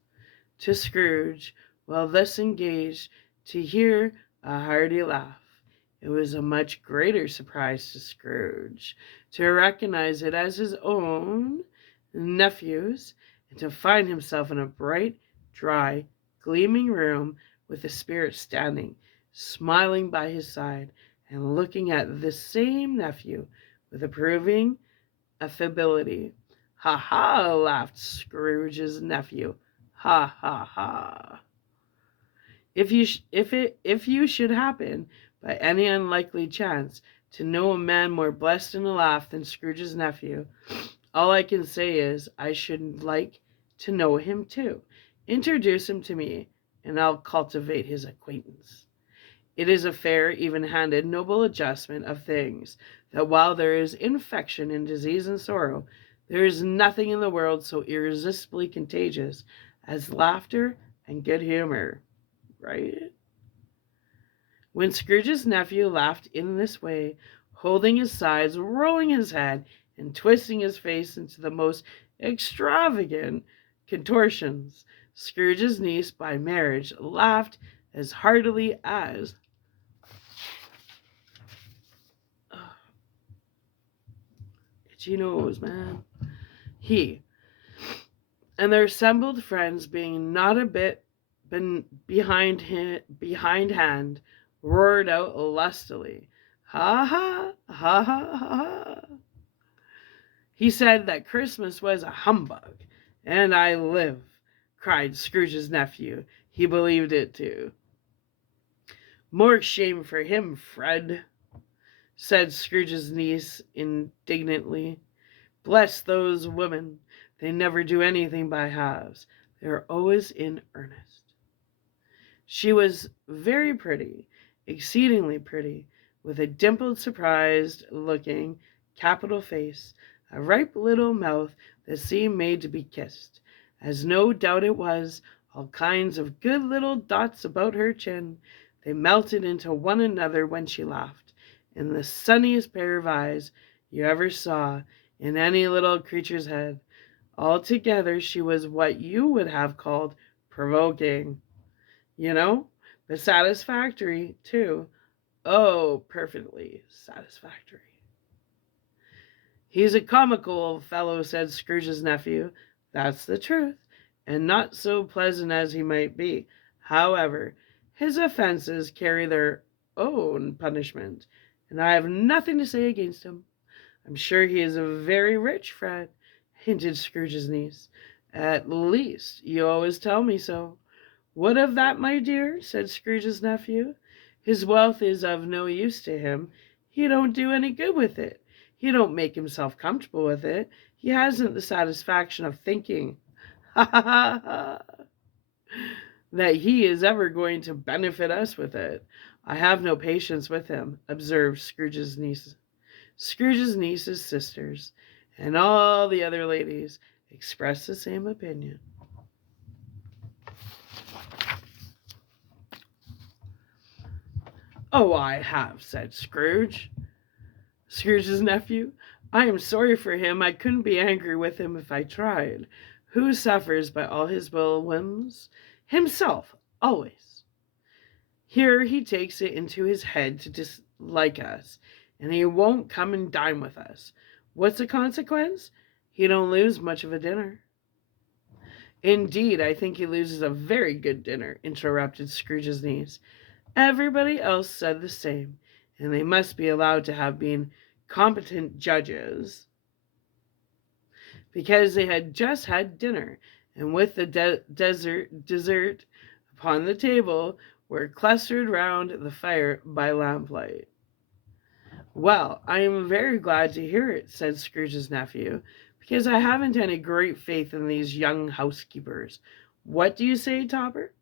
to Scrooge, while thus engaged, to hear a hearty laugh. It was a much greater surprise to Scrooge to recognize it as his own nephew's, and to find himself in a bright, dry, gleaming room with the Spirit standing, smiling by his side, and looking at this same nephew with approving affability. "Ha, ha!" laughed Scrooge's nephew. "Ha, ha, ha! If you should happen, by any unlikely chance, to know a man more blessed in a laugh than Scrooge's nephew, all I can say is, I should like to know him too. Introduce him to me, and I'll cultivate his acquaintance." It is a fair, even-handed, noble adjustment of things, that while there is infection and disease and sorrow, there is nothing in the world so irresistibly contagious as laughter and good humor, right? When Scrooge's nephew laughed in this way, holding his sides, rolling his head, and twisting his face into the most extravagant contortions, Scrooge's niece by marriage laughed as heartily as itchy nose, man. He and their assembled friends, being not a bit behindhand, roared out lustily, "Ha, ha, ha, ha, ha!" He said that Christmas was a humbug, and I live, cried Scrooge's nephew. He believed it too. "More shame for him, Fred," said Scrooge's niece indignantly. "Bless those women. They never do anything by halves. They're always in earnest." She was very pretty, exceedingly pretty, with a dimpled, surprised-looking, capital face, a ripe little mouth that seemed made to be kissed, as no doubt it was, all kinds of good little dots about her chin. They melted into one another when she laughed, and the sunniest pair of eyes you ever saw in any little creature's head. Altogether, she was what you would have called provoking, but satisfactory, too. Oh, perfectly satisfactory. "He's a comical old fellow," said Scrooge's nephew. "That's the truth, and not so pleasant as he might be. However, his offenses carry their own punishment, and I have nothing to say against him." "I'm sure he is very rich, Fred," hinted Scrooge's niece. "At least, you always tell me so." "What of that, my dear?" said Scrooge's nephew. "His wealth is of no use to him. He don't do any good with it. He don't make himself comfortable with it. He hasn't the satisfaction of thinking, ha ha ha ha, that he is ever going to benefit us with it. I have no patience with him," observed Scrooge's niece's sisters, and all the other ladies expressed the same opinion. "Oh, I have," said Scrooge's nephew. "I am sorry for him. I couldn't be angry with him if I tried. Who suffers by all his whims? Himself, always. Here he takes it into his head to dislike us, and he won't come and dine with us. What's the consequence? He don't lose much of a dinner." "Indeed, I think he loses a very good dinner," interrupted Scrooge's niece. Everybody else said the same, and they must be allowed to have been competent judges, because they had just had dinner, and with the dessert upon the table, were clustered round the fire by lamplight. Well, I am very glad to hear it, said Scrooge's nephew, because I haven't any great faith in these young housekeepers. What do you say, Topper?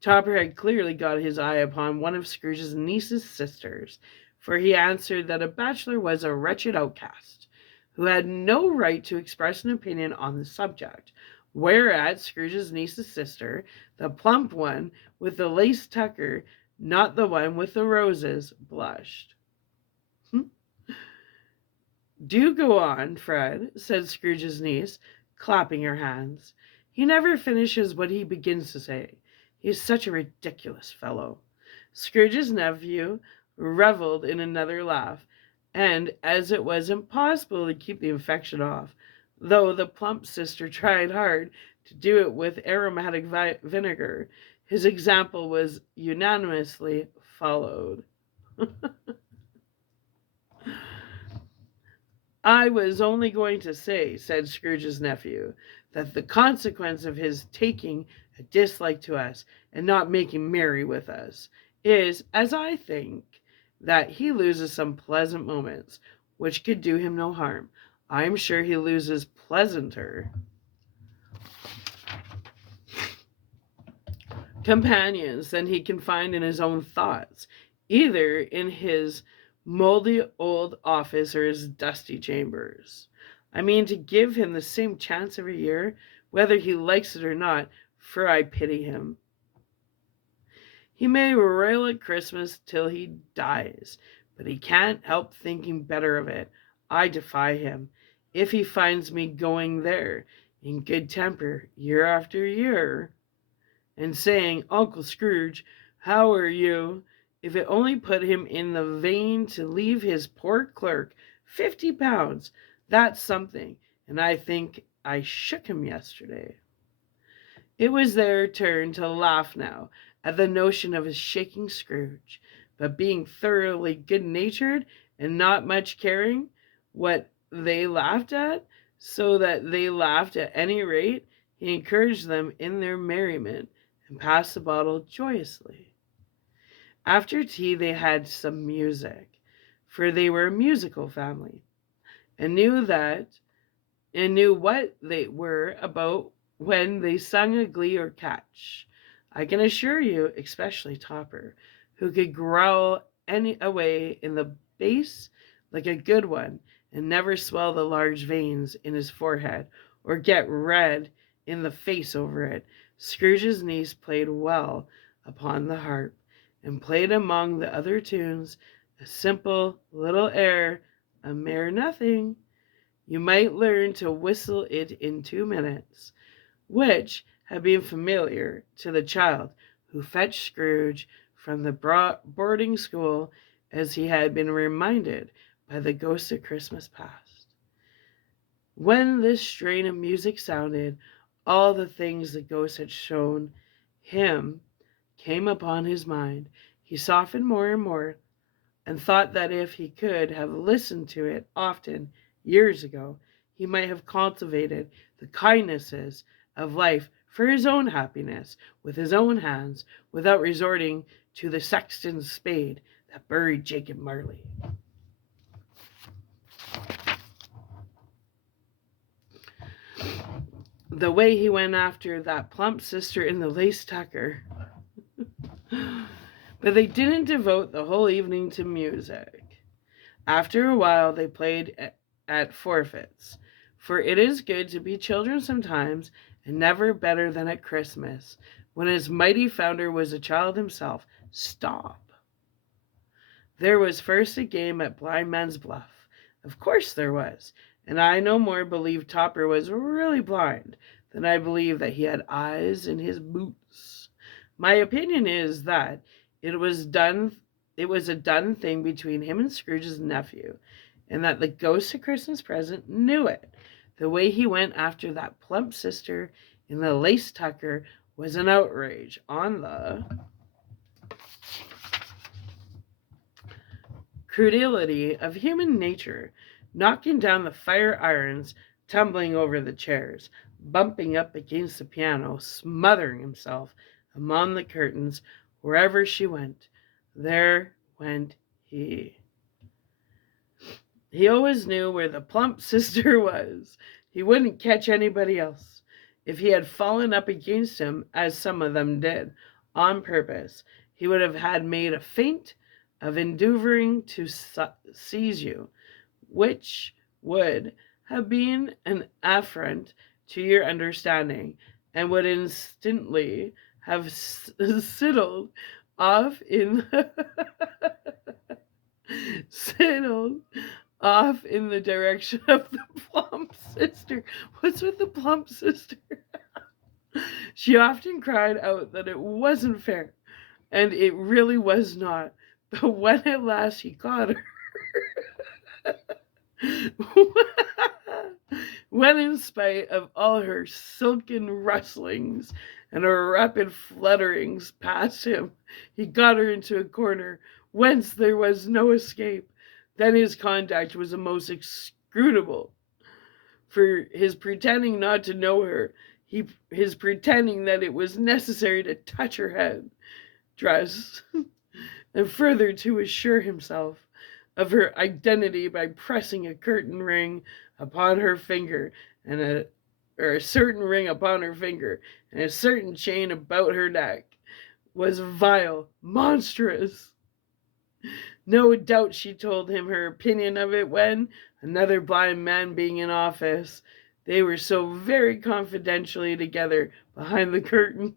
Topper had clearly got his eye upon one of Scrooge's niece's sisters, for he answered that a bachelor was a wretched outcast, who had no right to express an opinion on the subject, whereat Scrooge's niece's sister, the plump one with the lace tucker, not the one with the roses, blushed. "Do go on, Fred," said Scrooge's niece, clapping her hands. "He never finishes what he begins to say. He is such a ridiculous fellow." Scrooge's nephew revelled in another laugh, and as it was impossible to keep the infection off, though the plump sister tried hard to do it with aromatic vinegar, his example was unanimously followed. "I was only going to say," said Scrooge's nephew, "that the consequence of his taking a dislike to us and not making merry with us is, as I think, that he loses some pleasant moments, which could do him no harm. I am sure he loses pleasanter companions than he can find in his own thoughts, either in his moldy old office or his dusty chambers. I mean to give him the same chance every year, whether he likes it or not, for I pity him. He may rail at Christmas till he dies, but he can't help thinking better of it. I defy him, if he finds me going there, in good temper, year after year, and saying, 'Uncle Scrooge, how are you?' If it only put him in the vein to leave his poor clerk £50, that's something, and I think I shook him yesterday." It was their turn to laugh now at the notion of his shaking Scrooge, but being thoroughly good-natured and not much caring what they laughed at, so that they laughed at any rate, he encouraged them in their merriment and passed the bottle joyously. After tea they had some music, for they were a musical family, and knew what they were about when they sung a glee or catch. I can assure you, especially Topper, who could growl any away in the bass like a good one, and never swell the large veins in his forehead, or get red in the face over it. Scrooge's niece played well upon the harp, and played among the other tunes a simple little air, a mere nothing. You might learn to whistle it in 2 minutes, which had been familiar to the child who fetched Scrooge from the boarding school, as he had been reminded by the ghost of Christmas past. When this strain of music sounded, all the things the ghost had shown him came upon his mind. He softened more and more, and thought that if he could have listened to it often years ago, he might have cultivated the kindnesses of life for his own happiness with his own hands, without resorting to the sexton's spade that buried Jacob Marley. The way he went after that plump sister in the lace tucker. But they didn't devote the whole evening to music. After a while they played at forfeits, for it is good to be children sometimes, and never better than at Christmas, when its mighty founder was a child himself. Stop. There was first a game at Blind Man's Bluff. Of course there was, and I no more believe Topper was really blind than I believe that he had eyes in his boots. My opinion is that it was a done thing between him and Scrooge's nephew, and that the ghost of Christmas present knew it. The way he went after that plump sister in the lace tucker was an outrage on the credulity of human nature, knocking down the fire irons, tumbling over the chairs, bumping up against the piano, smothering himself among the curtains. Wherever she went, there went he. He always knew where the plump sister was. He wouldn't catch anybody else. If he had fallen up against him, as some of them did, on purpose, he would have had made a feint of endeavoring to seize you, which would have been an affront to your understanding, and would instantly have sidled off in sidled off in the direction of the plump sister. What's with the plump sister? She often cried out that it wasn't fair, and it really was not. But when at last he caught her, when in spite of all her silken rustlings and her rapid flutterings past him, he got her into a corner whence there was no escape, then his conduct was the most inscrutable. For his pretending not to know her, his pretending that it was necessary to touch her head, dress, and further to assure himself of her identity by pressing a curtain ring upon her finger and a certain ring upon her finger and a certain chain about her neck, was vile, monstrous. No doubt she told him her opinion of it when, another blind man being in office, they were so very confidentially together behind the curtains.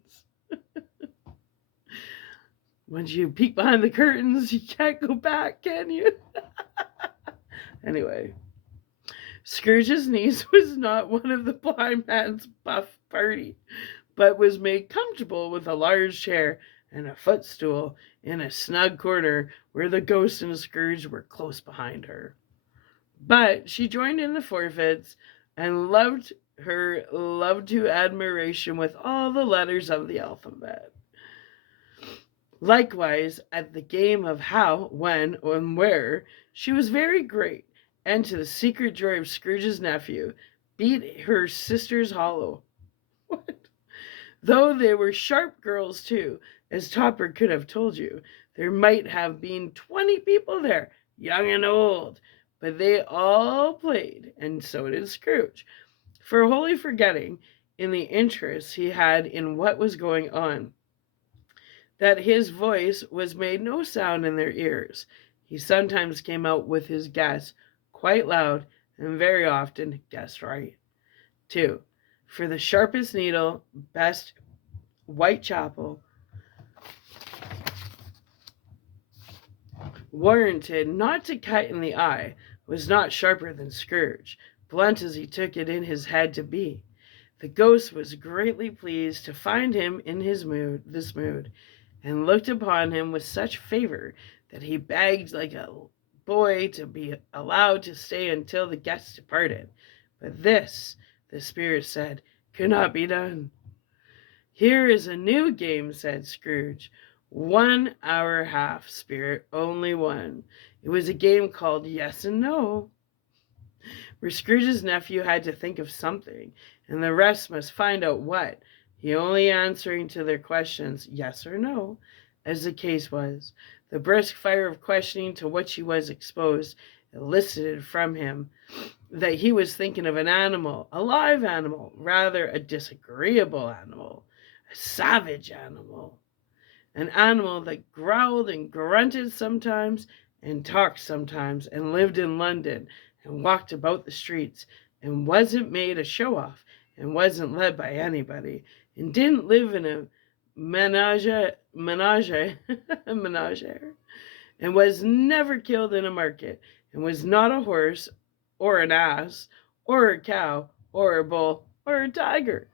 Once you peek behind the curtains, you can't go back, can you? Anyway, Scrooge's niece was not one of the blind man's buff party, but was made comfortable with a large chair and a footstool in a snug corner where the ghost and Scrooge were close behind her. But she joined in the forfeits and loved to admiration with all the letters of the alphabet. Likewise, at the game of how, when, and where, she was very great, and to the secret joy of Scrooge's nephew, beat her sisters hollow. What? Though they were sharp girls, too, as Topper could have told you. There might have been 20 people there, young and old, but they all played, and so did Scrooge, for wholly forgetting, in the interest he had in what was going on, that his voice was made no sound in their ears. He sometimes came out with his guess quite loud, and very often guessed right. 2. For the sharpest needle, best Whitechapel, warranted not to cut in the eye, was not sharper than Scrooge, blunt as he took it in his head to be. The ghost was greatly pleased to find him in this mood, and looked upon him with such favor that he begged like a boy to be allowed to stay until the guests departed. But this, the spirit said, could not be done. Here is a new game, said Scrooge. 1 hour half, spirit, only one. It was a game called Yes and No, where Scrooge's nephew had to think of something, and the rest must find out what, he only answering to their questions yes or no, as the case was. The brisk fire of questioning to which he was exposed elicited from him that he was thinking of an animal, a live animal, rather a disagreeable animal, a savage animal, an animal that growled and grunted sometimes and talked sometimes and lived in London and walked about the streets and wasn't made a show-off and wasn't led by anybody and didn't live in a menage and was never killed in a market and was not a horse or an ass or a cow or a bull or a tiger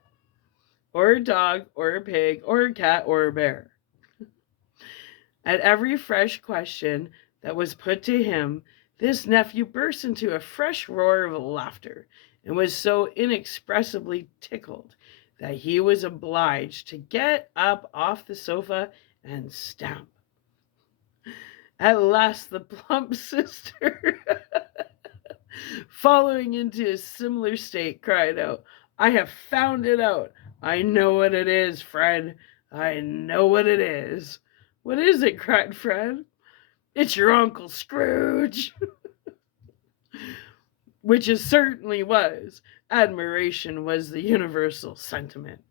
or a dog or a pig or a cat or a bear. At every fresh question that was put to him, this nephew burst into a fresh roar of laughter and was so inexpressibly tickled that he was obliged to get up off the sofa and stamp. At last the plump sister, following into a similar state, cried out, I have found it out. I know what it is, Fred. I know what it is. What is it? Cried Fred. It's your Uncle Scrooge. which it certainly was. Admiration was the universal sentiment,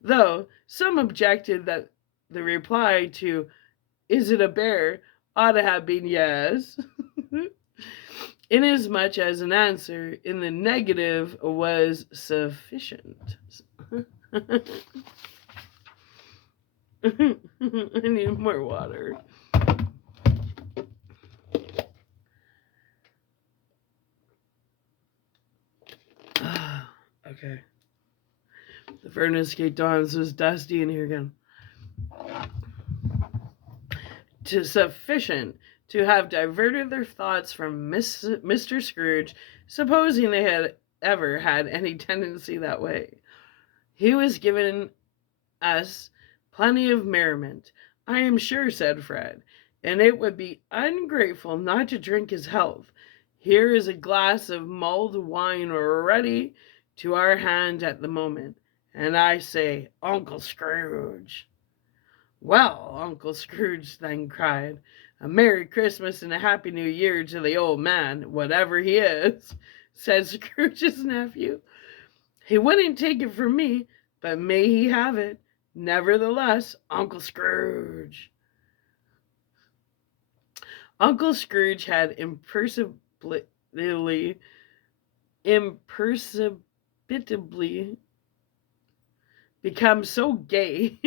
though some objected that the reply to, "Is it a bear?" ought to have been yes, inasmuch as an answer in the negative was sufficient. I need more water. Okay. The furnace gate dawns was dusty in here again. To sufficient to have diverted their thoughts from Mr. Scrooge, supposing they had ever had any tendency that way. He was giving us plenty of merriment, I am sure, said Fred, and it would be ungrateful not to drink his health. Here is a glass of mulled wine ready to our hand at the moment, and I say, Uncle Scrooge. Well, Uncle Scrooge then cried, a Merry Christmas and a Happy New Year to the old man, whatever he is, said Scrooge's nephew. He wouldn't take it from me, but may he have it. Nevertheless, Uncle Scrooge. Uncle Scrooge had imperceptibly become so gay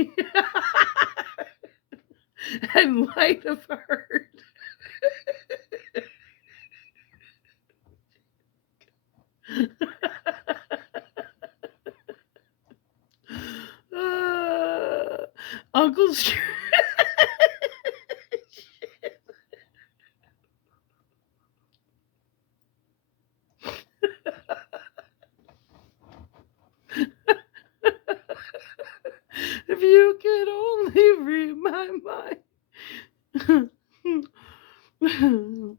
and light of heart. Uncle Scrooge. If you could only read my mind.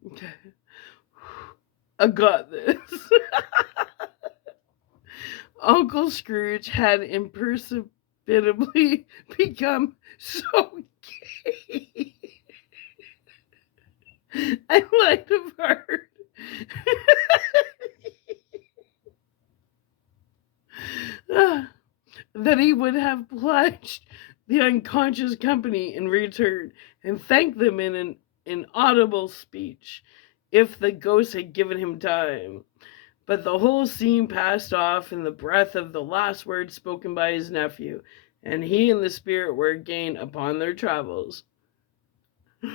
Okay. I got this. Uncle Scrooge had imperceptibly become so gay and light of heart. That he would have pledged the unconscious company in return and thanked them in an inaudible speech if the ghost had given him time. But the whole scene passed off in the breath of the last words spoken by his nephew, and he and the spirit were again upon their travels. Oh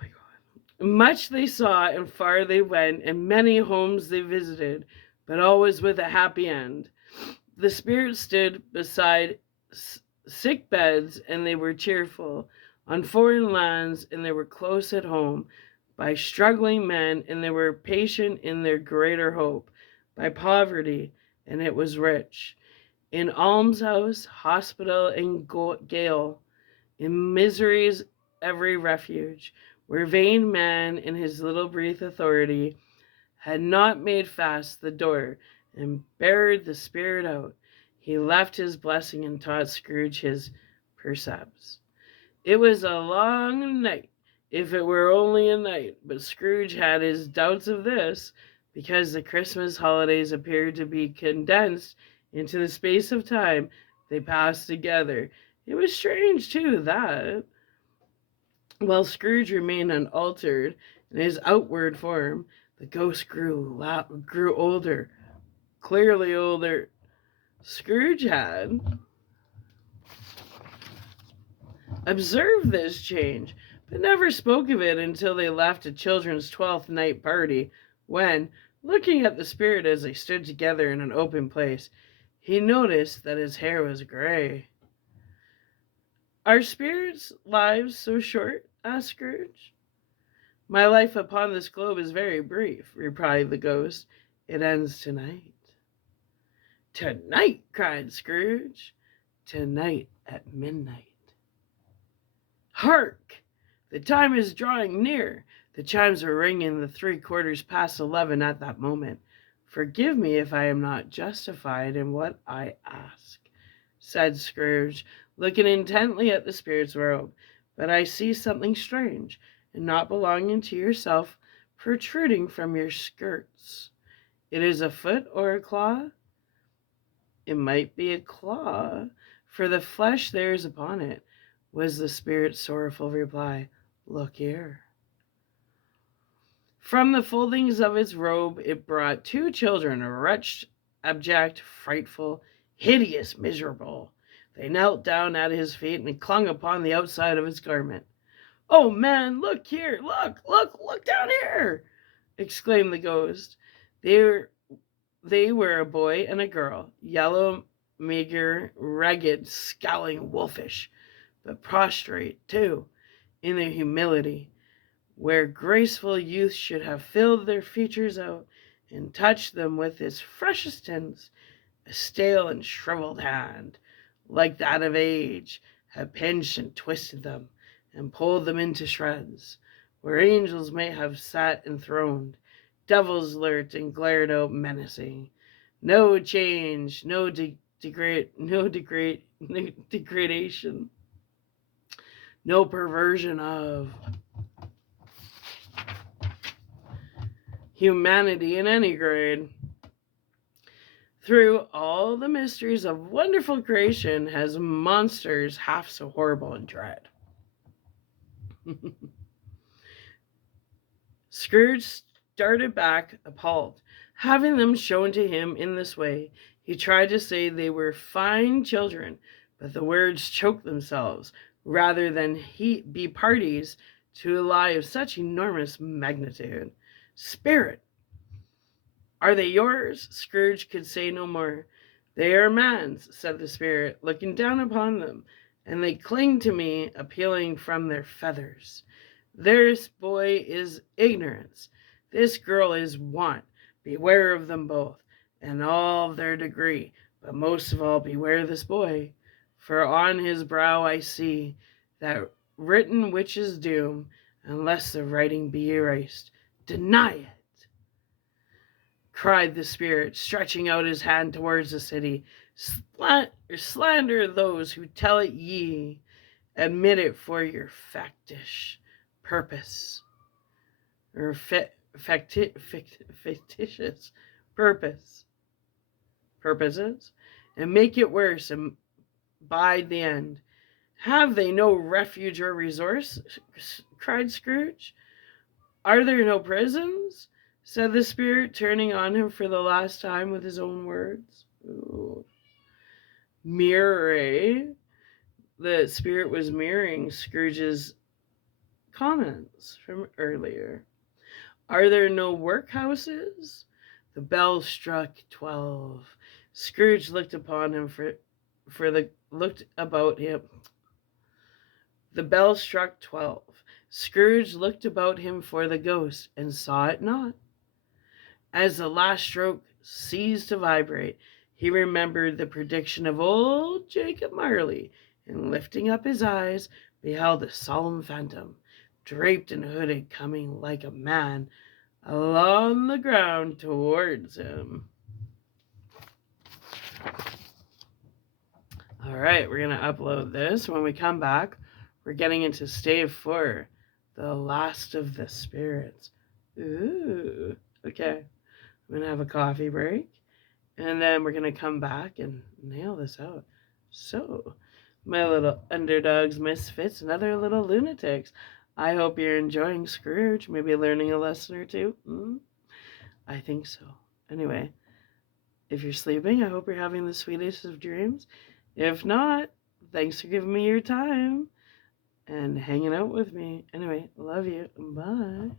my God. Much they saw, and far they went, and many homes they visited, but always with a happy end. The spirits stood beside sick beds, and they were cheerful. On foreign lands, and they were close at home. By struggling men, and they were patient in their greater hope. By poverty, and it was rich. In almshouse, hospital, and gaol. In misery's every refuge. Where vain man, in his little brief authority, had not made fast the door, and barred the spirit out, he left his blessing and taught Scrooge his precepts. It was a long night, if it were only a night, but Scrooge had his doubts of this, because the Christmas holidays appeared to be condensed into the space of time they passed together. It was strange, too, that, while Scrooge remained unaltered in his outward form, the ghost grew older, clearly older. Scrooge had observed this change, but never spoke of it until they left a children's 12th night party, when, looking at the spirit as they stood together in an open place, he noticed that his hair was gray. Are spirits' lives so short? Asked Scrooge. My life upon this globe is very brief, replied the ghost. It ends tonight. Tonight, cried Scrooge. Tonight at midnight. Hark! The time is drawing near. The chimes were ringing the 11:15 at that moment. Forgive me if I am not justified in what I ask, said Scrooge, looking intently at the spirit's robe, but I see something strange, and not belonging to yourself. protruding from your skirts. It is a foot or a claw? It might be a claw, for the flesh there is upon it, was the spirit's sorrowful reply. Look here. From the foldings of its robe it brought 2 children, wretched, abject, frightful, hideous, miserable. They knelt down at his feet and clung upon the outside of his garment. Oh, man, look here, look down here, exclaimed the ghost. They were a boy and a girl, yellow, meager, ragged, scowling, wolfish, but prostrate, too, in their humility, where graceful youth should have filled their features out and touched them with its freshest tints. A stale and shriveled hand, like that of age, had pinched and twisted them and pulled them into shreds, where angels may have sat enthroned. Devils lurked and glared out menacing. No change, no degradation, no perversion of humanity in any grade. Through all the mysteries of wonderful creation has monsters half so horrible and dread. Scrooge started back, appalled. Having them shown to him in this way, he tried to say they were fine children, but the words choked themselves, rather than be parties to a lie of such enormous magnitude. Spirit! Are they yours? Scrooge could say no more. They are man's, said the spirit, looking down upon them, and they cling to me, appealing from their feathers. This boy is ignorance. This girl is want. Beware of them both, and all of their degree, but most of all beware this boy, for on his brow I see that written which is doom, unless the writing be erased. Deny it, cried the spirit, stretching out his hand towards the city. Slander those who tell it ye. Admit it for your factish purpose, or fictitious purposes, and make it worse, and bide the end. Have they no refuge or resource? Cried Scrooge. Are there no prisons? Said the spirit, turning on him for the last time with his own words. Ooh. Mirror. The spirit was mirroring Scrooge's comments from earlier. Are there no workhouses? The bell struck 12. Scrooge looked upon him looked about him. The bell struck 12. Scrooge looked about him for the ghost and saw it not. As the last stroke ceased to vibrate, he remembered the prediction of old Jacob Marley, and lifting up his eyes, beheld a solemn phantom, draped and hooded, coming like a man along the ground towards him. All right, we're going to upload this. When we come back, we're getting into Stave 4, the last of the spirits. Ooh, okay. I'm going to have a coffee break, and then we're going to come back and nail this out. So, my little underdogs, misfits, and other little lunatics, I hope you're enjoying Scrooge, maybe learning a lesson or two. I think so. Anyway, if you're sleeping, I hope you're having the sweetest of dreams. If not, thanks for giving me your time and hanging out with me. Anyway, love you. Bye.